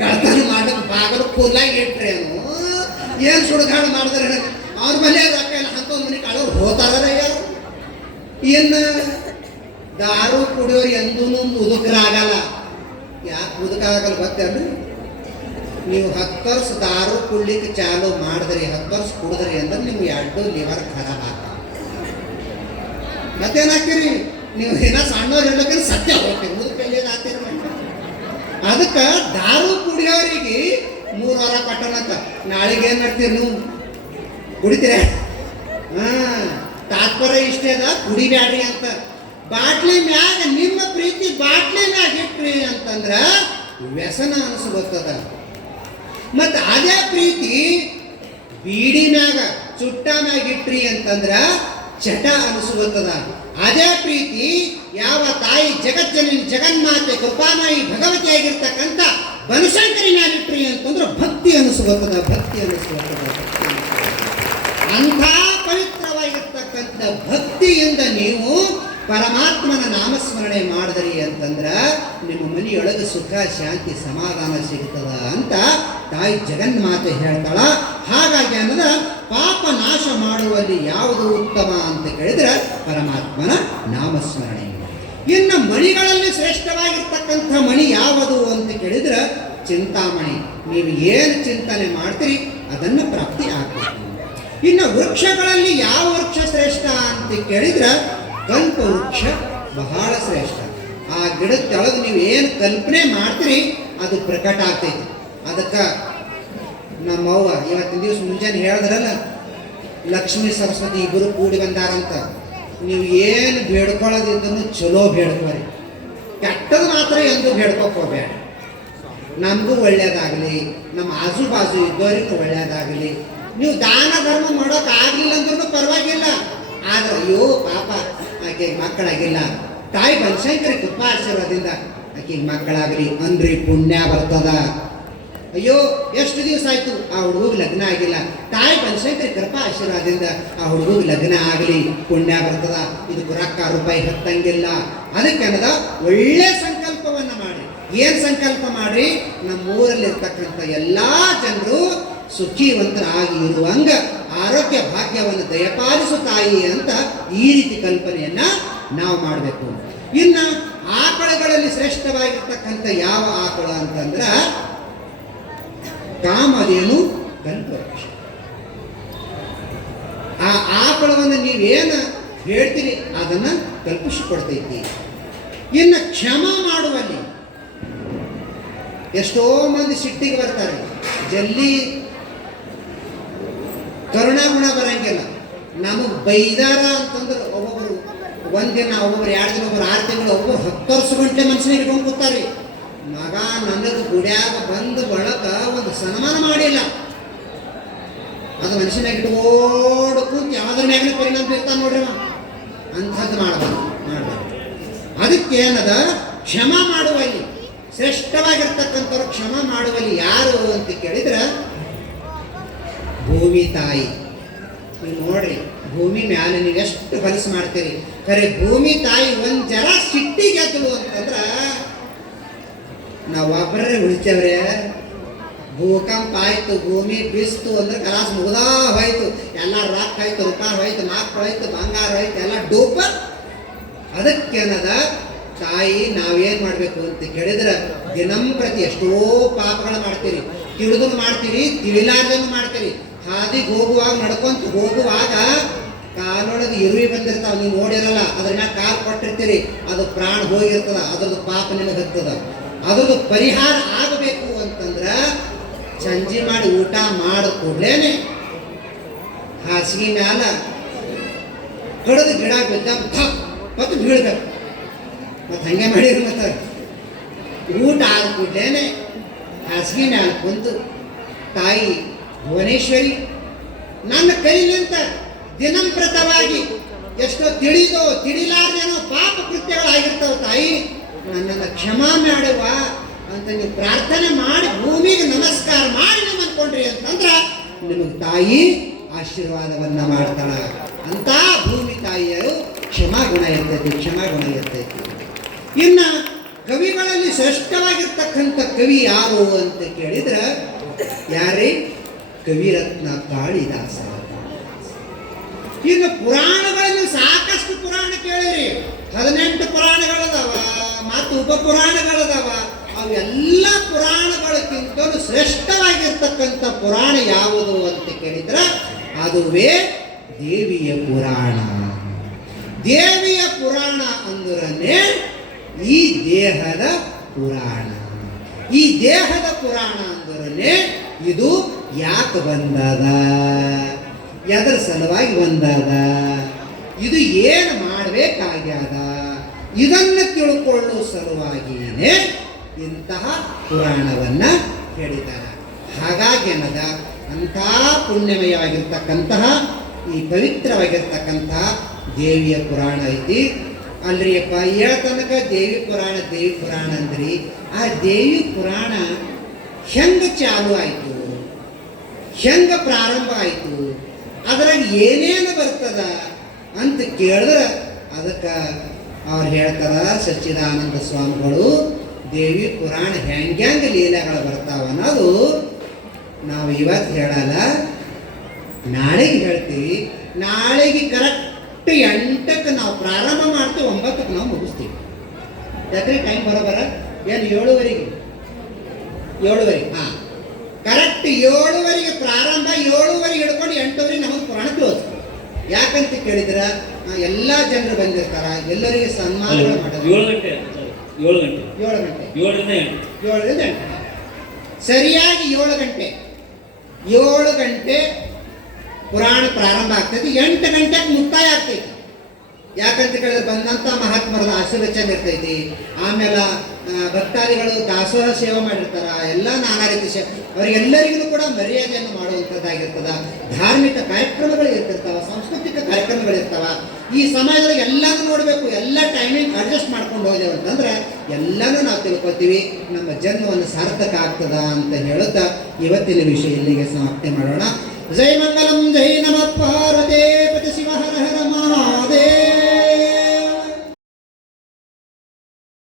ಕಳ್ತನ ಮಾಡಕ್ಕೆ ಬಾಗಲು ಕೂಲಾಗಿ ಇಟ್ರಿ ಅನು ಏನು ಸುಡುಗಾಡು ಮಾಡಿದ್ರೆ ಅವ್ರ ಮನೆ ರೊಕ್ಕ ಇಲ್ಲ ಅಂತ ಮನೆ ಕಳ್ಳವ್ರು ಹೋತಾರ ಯಾರು? ಇನ್ನು ದಾರು ಕುಡಿಯೋರು ಎಂದೂ ಮುದುಕರಾಗಲ್ಲ. ಯಾಕೆ ಮುದುಕಾಗಲ್ಲ ಗೊತ್ತೇನ್ರಿ? ನೀವು 10 ವರ್ಷ ದಾರು ಕುಡ್ಲಿಕ್ಕೆ ಚಾಲು ಮಾಡಿದ್ರಿ, 10 ವರ್ಷ ಕುಡಿದ್ರಿ ಅಂದ್ರೆ ನೀವು 2 ಲಿವರ್ ಖರಾಬ್ ಆಗ್ತಾವ. ಮತ್ತೇನಾಗ್ತೀರಿ ನೀವು? ಏನೋ ಸಣ್ಣವ್ರು ಹೇಳೋಕೆ ಸತ್ಯ ಹೋಗ್ತೀರಿ, ಮುದುಕಲ್ಲಿ ಆಗ್ತೀರಿ. ಅದಕ್ಕೆ ದಾರು ಕುಡಿಯೋರಿಗೆ 3 ವಾರ ಕೊಟ್ಟನಂತ. ನಾಳೆಗೆ ಏನು ಮಾಡ್ತೀರಿ ನೀವು? ಕುಡಿತೀರ? ತಾತ್ಪರ್ಯ ಇಷ್ಟೇ ಅದ, ಕುಡಿಬ್ಯಾಡ್ರಿ ಅಂತ. ಬಾಟ್ಲಿ ಮ್ಯಾಗ ನಿಮ್ಮ ಪ್ರೀತಿ ಬಾಟ್ಲಿ ಮ್ಯಾಗ ಇಟ್ರಿ ಅಂತಂದ್ರ ವ್ಯಸನ ಅನಿಸ್ಕೊತದ. ಮತ್ತು ಅದೇ ಪ್ರೀತಿ ಬೀಡಿ ಮ್ಯಾಗ ಚುಟ್ಟ ಮ್ಯಾಗ ಇಟ್ರಿ ಅಂತಂದ್ರ ಚಟ ಅನಿಸ್ಕೊತದ. ಅದೇ ಪ್ರೀತಿ ಯಾವ ತಾಯಿ ಜಗಜ್ಜನನಿ ಜಗನ್ಮಾತೆ ಕೃಪಾಮಾಯಿ ಭಗವತಿ ಆಗಿರ್ತಕ್ಕಂಥ ಬನಶಂಕರಿ ಮ್ಯಾಗ ಇಟ್ರಿ ಅಂತಂದ್ರೆ ಭಕ್ತಿ ಅನಿಸ್ಕೊತದ. ಭಕ್ತಿ ಅನಿಸ್ಕೊತದ. ಅಂಥ ಪವಿತ್ರವಾಗಿರ್ತಕ್ಕಂಥ ಭಕ್ತಿಯಿಂದ ನೀವು ಪರಮಾತ್ಮನ ನಾಮಸ್ಮರಣೆ ಮಾಡಿದ್ರಿ ಅಂತಂದ್ರ ನಿಮ್ಮ ಮನೆಯೊಳಗೆ ಸುಖ ಶಾಂತಿ ಸಮಾಧಾನ ಸಿಗ್ತದ ಅಂತ ತಾಯಿ ಜಗನ್ಮಾತೆ ಹೇಳ್ತಾಳ. ಹಾಗಾಗಿ ಅನ್ನದ ಪಾಪ ನಾಶ ಮಾಡುವಲ್ಲಿ ಯಾವುದು ಉತ್ತಮ ಅಂತ ಕೇಳಿದ್ರೆ ಪರಮಾತ್ಮನ ನಾಮಸ್ಮರಣೆ. ಇನ್ನು ಮಣಿಗಳಲ್ಲಿ ಶ್ರೇಷ್ಠವಾಗಿರ್ತಕ್ಕಂಥ ಮಣಿ ಯಾವುದು ಅಂತ ಕೇಳಿದ್ರೆ ಚಿಂತಾಮಣಿ. ನೀವು ಏನು ಚಿಂತನೆ ಮಾಡ್ತೀರಿ ಅದನ್ನು ಪ್ರಾಪ್ತಿ ಆಗ್ಬೇಕು. ಇನ್ನು ವೃಕ್ಷಗಳಲ್ಲಿ ಯಾವ ವೃಕ್ಷ ಶ್ರೇಷ್ಠ ಅಂತ ಕೇಳಿದ್ರೆ ಕಲ್ಪ ವೃಕ್ಷ ಬಹಳ ಶ್ರೇಷ್ಠ. ಆ ಗಿಡದ ಕೆಳಗೆ ನೀವು ಏನು ಕಲ್ಪನೆ ಮಾಡ್ತೀರಿ ಅದು ಪ್ರಕಟ ಆಗ್ತೈತಿ. ಅದಕ್ಕೆ ನಮ್ಮವ್ವ ಇವತ್ತಿನ ದಿವಸ ಮುಂಜಾನೆ ಹೇಳಿದ್ರಲ್ಲ, ಲಕ್ಷ್ಮೀ ಸರಸ್ವತಿ ಇಬ್ಬರು ಕೂಡಿ ಬಂದಾರಂತ. ನೀವು ಏನು ಬೇಡ್ಕೊಳ್ಳೋದ್ರಿಂದನೂ ಚಲೋ ಬೇಡ್ಕೋರಿ, ಕೆಟ್ಟದು ಮಾತ್ರ ಎಂದು ಬೇಡ್ಕೋಬೇಡ. ನಮಗೂ ಒಳ್ಳೇದಾಗಲಿ, ನಮ್ಮ ಆಜು ಬಾಜು ಇದ್ದವರಿಗೂ ಒಳ್ಳೇದಾಗಲಿ. ನೀವು ದಾನ ಧರ್ಮ ಮಾಡೋಕೆ ಆಗಲಿಲ್ಲ ಅಂದ್ರೂ ಪರವಾಗಿಲ್ಲ. ಆದ್ರೆ ಅಯ್ಯೋ ಪಾಪ ಆಕೆಗೆ ಮಕ್ಕಳಾಗಿಲ್ಲ, ತಾಯಿ ಬನಶಂಕರಿ ಕೃಪಾ ಆಶೀರ್ವಾದದಿಂದ ಆಕೆಗೆ ಮಕ್ಕಳಾಗಲಿ ಅಂದ್ರಿ ಪುಣ್ಯ ಬರ್ತದ. ಅಯ್ಯೋ ಎಷ್ಟು ದಿವಸ ಆಯ್ತು ಆ ಹುಡುಗಿಗೆ ಲಗ್ನ ಆಗಿಲ್ಲ, ತಾಯಿ ಬನಶಂಕರಿ ಕೃಪಾ ಆಶೀರ್ವಾದದಿಂದ ಆ ಹುಡುಗಿಗೆ ಲಗ್ನ ಆಗಲಿ ಪುಣ್ಯ ಬರ್ತದ. ಇದಕ್ಕೆ ರೊಕ್ಕ ರೂಪಾಯಿ ಹತ್ತಂಗಿಲ್ಲ. ಅದಕ್ಕೆ ಅನ್ನದ ಒಳ್ಳೆ ಸಂಕಲ್ಪವನ್ನು ಮಾಡಿ. ಏನು ಸಂಕಲ್ಪ ಮಾಡಿ? ನಮ್ಮೂರಲ್ಲಿರ್ತಕ್ಕಂಥ ಎಲ್ಲ ಜನರು ಸುಖಿವಂತರಾಗಿ ಇರುವಂಗ ಆರೋಗ್ಯ ಭಾಗ್ಯವನ್ನು ದಯಪಾಲಿಸು ತಾಯಿ ಅಂತ ಈ ರೀತಿ ಕಲ್ಪನೆಯನ್ನ ನಾವು ಮಾಡಬೇಕು. ಇನ್ನು ಆಕಳಗಳಲ್ಲಿ ಶ್ರೇಷ್ಠವಾಗಿರ್ತಕ್ಕಂಥ ಯಾವ ಆಕಳ ಅಂತಂದ್ರ ಕಾಮಧೇನು ಕಲ್ಪವೃಕ್ಷ. ಆ ಆಕಳವನ್ನು ನೀವೇನು ಹೇಳ್ತೀರಿ ಅದನ್ನ ಕಲ್ಪಿಸಿಕೊಡ್ತೈತಿ. ಇನ್ನು ಕ್ಷಮ ಮಾಡುವಲ್ಲಿ ಎಷ್ಟೋ ಮಂದಿ ಸಿಟ್ಟಿಗೆ ಬರ್ತಾರೆ, ಜಲ್ದಿ ಕರುಣಾಗುಣ ಬರಂಗಿಲ್ಲ. ನಮಗೆ ಬೈದಾರ ಅಂತಂದ್ರೆ ಒಬ್ಬೊಬ್ಬರು ಒಂದಿನ, ಒಬ್ಬೊಬ್ರು 2 ದಿನ, ಒಬ್ಬರು 6 ತಿಂಗಳು, ಒಬ್ಬರು 10 ವರ್ಷ ಗಂಟೆ ಮನುಷ್ಯನ ಇಟ್ಕೊಂಡು ಕೂತಾರೆ. ಮಗ ನನಗೆ ಗುಡ್ಯಾಗ ಬಂದು ಬಳಕ ಒಂದು ಸನ್ಮಾನ ಮಾಡಿಲ್ಲ, ಅದು ಮನುಷ್ಯನಾಗ ಇಟ್ಕೊಂಡು ಕೂತು ಯಾವ್ದ್ರ ಮ್ಯಾಗ ಪರಿಣಾಮ ಬೀರ್ತಾನೆ ನೋಡ್ರಿ. ಅಂಥದ್ದು ಮಾಡಬಾರ್ದು. ಅದಕ್ಕೆ ಏನದ ಕ್ಷಮ ಮಾಡುವಲ್ಲಿ ಶ್ರೇಷ್ಠವಾಗಿರ್ತಕ್ಕಂಥವ್ರು ಕ್ಷಮ ಮಾಡುವಲ್ಲಿ ಯಾರು ಅಂತ ಕೇಳಿದ್ರೆ ಭೂಮಿ ತಾಯಿ. ನೀವು ನೋಡ್ರಿ, ಭೂಮಿ ಮ್ಯಾಲೆ ನೀವು ಎಷ್ಟು ಕನಸು ಮಾಡ್ತೀರಿ, ಖರೆ ಭೂಮಿ ತಾಯಿ ಒಂದು ಜರ ಸಿಟ್ಟಿಗೆ ಎತ್ತಲು ಅಂತಂದ್ರೆ ನಾವು ಒಬ್ಬರೇ ಉಳಿತೇವ್ರೆ. ಭೂಕಂಪ ಆಯ್ತು, ಭೂಮಿ ಬಿಸ್ತು ಅಂದ್ರೆ ಕಲಾಸ ಮುಗ್ದಾ ಹೋಯ್ತು, ಎಲ್ಲ ರೊಕ್ಕ ಆಯ್ತು, ರೂಪಾಯಿ ಹೋಯ್ತು, ಮಕ್ಕಳು ಹೋಯ್ತು, ಬಂಗಾರ ಹೋಯ್ತು, ಎಲ್ಲ ಡೂಪ. ಅದಕ್ಕೇನದ ತಾಯಿ ನಾವೇನು ಮಾಡಬೇಕು ಅಂತ ಕೇಳಿದ್ರೆ ದಿನಂಪ್ರತಿ ಎಷ್ಟೋ ಪಾಪಗಳು ಮಾಡ್ತೀರಿ, ತಿಳಿದು ಮಾಡ್ತೀರಿ, ತಿಳಿಲಾರ್ದನ್ನು ಮಾಡ್ತೀರಿ. ಹಾದಿಗೆ ಹೋಗುವಾಗ ನಡ್ಕೊಂತ ಹೋಗುವಾಗ ಕಾಲೊಳಗೆ ಇರುವಿ ಬಂದಿರ್ತಾವ, ನೀವು ನೋಡಿರಲ್ಲ, ಅದ್ರ ಮ್ಯಾಗ ಕಾಲು ಕೊಟ್ಟಿರ್ತೀರಿ, ಅದು ಪ್ರಾಣ ಹೋಗಿರ್ತದ, ಅದ್ರದ್ದು ಪಾಪ ನಿಮಗೆ ಹತ್ತದ. ಅದ್ರದ್ದು ಪರಿಹಾರ ಆಗಬೇಕು ಅಂತಂದ್ರೆ ಸಂಜೆ ಮಾಡಿ ಊಟ ಮಾಡಿದ ಕೂಡಲೇನೆ ಹಾಸಿಗೆ ಮ್ಯಾಲ ಕಡದ ಗಿಡ ಬಿದ್ದ ಮತ್ತು ಬೀಳ್ಬೇಕು. ಮತ್ತು ಹಂಗೆ ಮಾಡಿದ್ರು. ಮತ್ತು ಊಟ ಆದ ಕೂಡಲೇನೆ ಹಾಸಿಗೆ ಮ್ಯಾಲ ಕುಂತು ತಾಯಿ ಭುವನೇಶ್ವರಿ, ನನ್ನ ಕೈಲಿಂತ ದಿನಂಪ್ರತವಾಗಿ ಎಷ್ಟೋ ತಿಳಿದೋ ತಿಳಿಲಾರ್ದೇನೋ ಪಾಪ ಕೃತ್ಯಗಳಾಗಿರ್ತಾವ, ತಾಯಿ ನನ್ನನ್ನು ಕ್ಷಮಾ ಮಾಡುವ ಅಂತ ನೀವು ಪ್ರಾರ್ಥನೆ ಮಾಡಿ ಭೂಮಿಗೆ ನಮಸ್ಕಾರ ಮಾಡಿ ನೀವು ಅಂದ್ಕೊಂಡ್ರಿ ಅಂತಂದ್ರೆ ನಿಮಗೆ ತಾಯಿ ಆಶೀರ್ವಾದವನ್ನ ಮಾಡ್ತಾಳ. ಅಂತ ಭೂಮಿ ತಾಯಿಯರು ಕ್ಷಮಾಗುಣ ಇರ್ತೈತಿ, ಕ್ಷಮಾಗುಣ ಇರ್ತೈತಿ. ಇನ್ನು ಕವಿಗಳಲ್ಲಿ ಶ್ರೇಷ್ಠವಾಗಿರ್ತಕ್ಕಂಥ ಕವಿ ಯಾರು ಅಂತ ಕೇಳಿದ್ರೆ ಯಾರೇ? ಕವಿರತ್ನ ಕಾಳಿದಾಸ. ಇನ್ನು ಪುರಾಣಗಳಲ್ಲಿ ಸಾಕಷ್ಟು ಪುರಾಣ ಕೇಳಿರಿ, 18 ಪುರಾಣಗಳದಾವ, ಮತ್ತು ಉಪ ಪುರಾಣಗಳದಾವ. ಅವೆಲ್ಲ ಪುರಾಣಗಳಕ್ಕಿಂತ ಶ್ರೇಷ್ಠವಾಗಿರ್ತಕ್ಕಂಥ ಪುರಾಣ ಯಾವುದು ಅಂತ ಕೇಳಿದ್ರೆ ಅದುವೇ ದೇವಿಯ ಪುರಾಣ. ದೇವಿಯ ಪುರಾಣ ಅಂದ್ರನೇ ಈ ದೇಹದ ಪುರಾಣ. ಈ ದೇಹದ ಪುರಾಣ ಅಂದ್ರೆ ಇದು ಯಾಕೆ ಬಂದದ, ಎದರ ಸಲುವಾಗಿ ಬಂದದ, ಇದು ಏನು ಮಾಡಬೇಕಾಗ್ಯದ, ಇದನ್ನು ತಿಳ್ಕೊಳ್ಳೋ ಸಲುವಾಗಿಯೇ ಇಂತಹ ಪುರಾಣವನ್ನ ಹೇಳಿದ್ದಾರೆ. ಹಾಗಾಗಿ ಅನ್ನದ ಅಂಥ ಪುಣ್ಯಮಯವಾಗಿರ್ತಕ್ಕಂತಹ ಈ ಪವಿತ್ರವಾಗಿರ್ತಕ್ಕಂತಹ ದೇವಿಯ ಪುರಾಣ ಐತಿ. ಅಲ್ರಿ ಅಪ್ಪ ತನಕ ದೇವಿ ಪುರಾಣ ಅಂದ್ರಿ, ಆ ದೇವಿ ಪುರಾಣ ಹೆಂಗ ಚಾಲು ಆಯಿತು, ಹೆಂಗ ಪ್ರಾರಂಭ ಆಯಿತು, ಅದ್ರಾಗ ಏನೇನು ಬರ್ತದ ಅಂತ ಕೇಳಿದ್ರೆ ಅದಕ್ಕೆ ಅವ್ರು ಹೇಳ್ತಾರ ಸಚ್ಚಿದಾನಂದ ಸ್ವಾಮಿಗಳು, ದೇವಿ ಪುರಾಣ ಹೆಂಗ್ಯಾಂಗ ಲೀಲೆಗಳು ಬರ್ತಾವ ಅನ್ನೋದು ನಾವು ಇವತ್ತು ಹೇಳಲ್ಲ, ನಾಳೆಗೆ ಹೇಳ್ತೀವಿ. ನಾಳೆಗೆ ಕರೆಕ್ಟ್ 8ಕ್ಕೆ ನಾವು ಪ್ರಾರಂಭ ಮಾಡ್ತೀವಿ, 9ಕ್ಕೆ ನಾವು ಮುಗಿಸ್ತೀವಿ. ಯಾಕ್ರಿ ಟೈಮ್ ಬರೋಬರ ಏನು 7:15 ಹಾಂ ಕರೆಕ್ಟ್ 7:15 ಪ್ರಾರಂಭ, 7:15 ಹಿಡ್ಕೊಂಡು 8:15 ನಮಗೆ ಪುರಾಣ ಕ್ಲೋಸ್. ಯಾಕಂತ ಕೇಳಿದ್ರೆ ಎಲ್ಲ ಜನರು ಬಂದಿರ್ತಾರ, ಎಲ್ಲರಿಗೆ ಸನ್ಮಾನಗಳು ಮಾಡೋದು. 7 ಗಂಟೆ ಸರಿಯಾಗಿ 7 ಗಂಟೆ ಪುರಾಣ ಪ್ರಾರಂಭ ಆಗ್ತೈತಿ, 8 ಗಂಟೆಗೆ ಮುಕ್ತಾಯ ಆಗ್ತೈತಿ. ಯಾಕಂತ ಕೇಳಿದ್ರೆ ಬಂದಂಥ ಮಹಾತ್ಮರದ ಆಶೀರ್ವಚನ ಇರ್ತೈತಿ. ಆಮೇಲೆ ಭಕ್ತಾದಿಗಳು ದಾಸೋಹ ಸೇವೆ ಮಾಡಿರ್ತಾರ, ಎಲ್ಲ ನಾನಾ ರೀತಿ ಅವರಿಗೆಲ್ಲರಿಗೂ ಕೂಡ ಮರ್ಯಾದೆಯನ್ನು ಮಾಡುವಂಥದ್ದಾಗಿರ್ತದ. ಧಾರ್ಮಿಕ ಕಾರ್ಯಕ್ರಮಗಳು ಇರ್ತಿರ್ತಾವ, ಸಾಂಸ್ಕೃತಿಕ ಕಾರ್ಯಕ್ರಮಗಳು ಇರ್ತಾವ. ಈ ಸಮಯದೊಳಗೆ ಎಲ್ಲನೂ ನೋಡಬೇಕು, ಎಲ್ಲ ಟೈಮಿಂಗ್ ಅಡ್ಜಸ್ಟ್ ಮಾಡ್ಕೊಂಡು ಹೋದೆವು ಅಂತಂದ್ರೆ ಎಲ್ಲನೂ ನಾವು ತಿಳ್ಕೊತೀವಿ, ನಮ್ಮ ಜನ್ಮವನ್ನು ಸಾರ್ಥಕ ಆಗ್ತದ ಅಂತ ಹೇಳುತ್ತಾ ಇವತ್ತಿನ ವಿಷಯ ಇಲ್ಲಿಗೆ ಸಮಾಪ್ತಿ ಮಾಡೋಣ. ಜೈ ಮಂಗಲಂ, ಜೈ ನಮಃ ಪಾರ್ವತೇ ಪತಿ ಶಿವ ಹರ ಹರ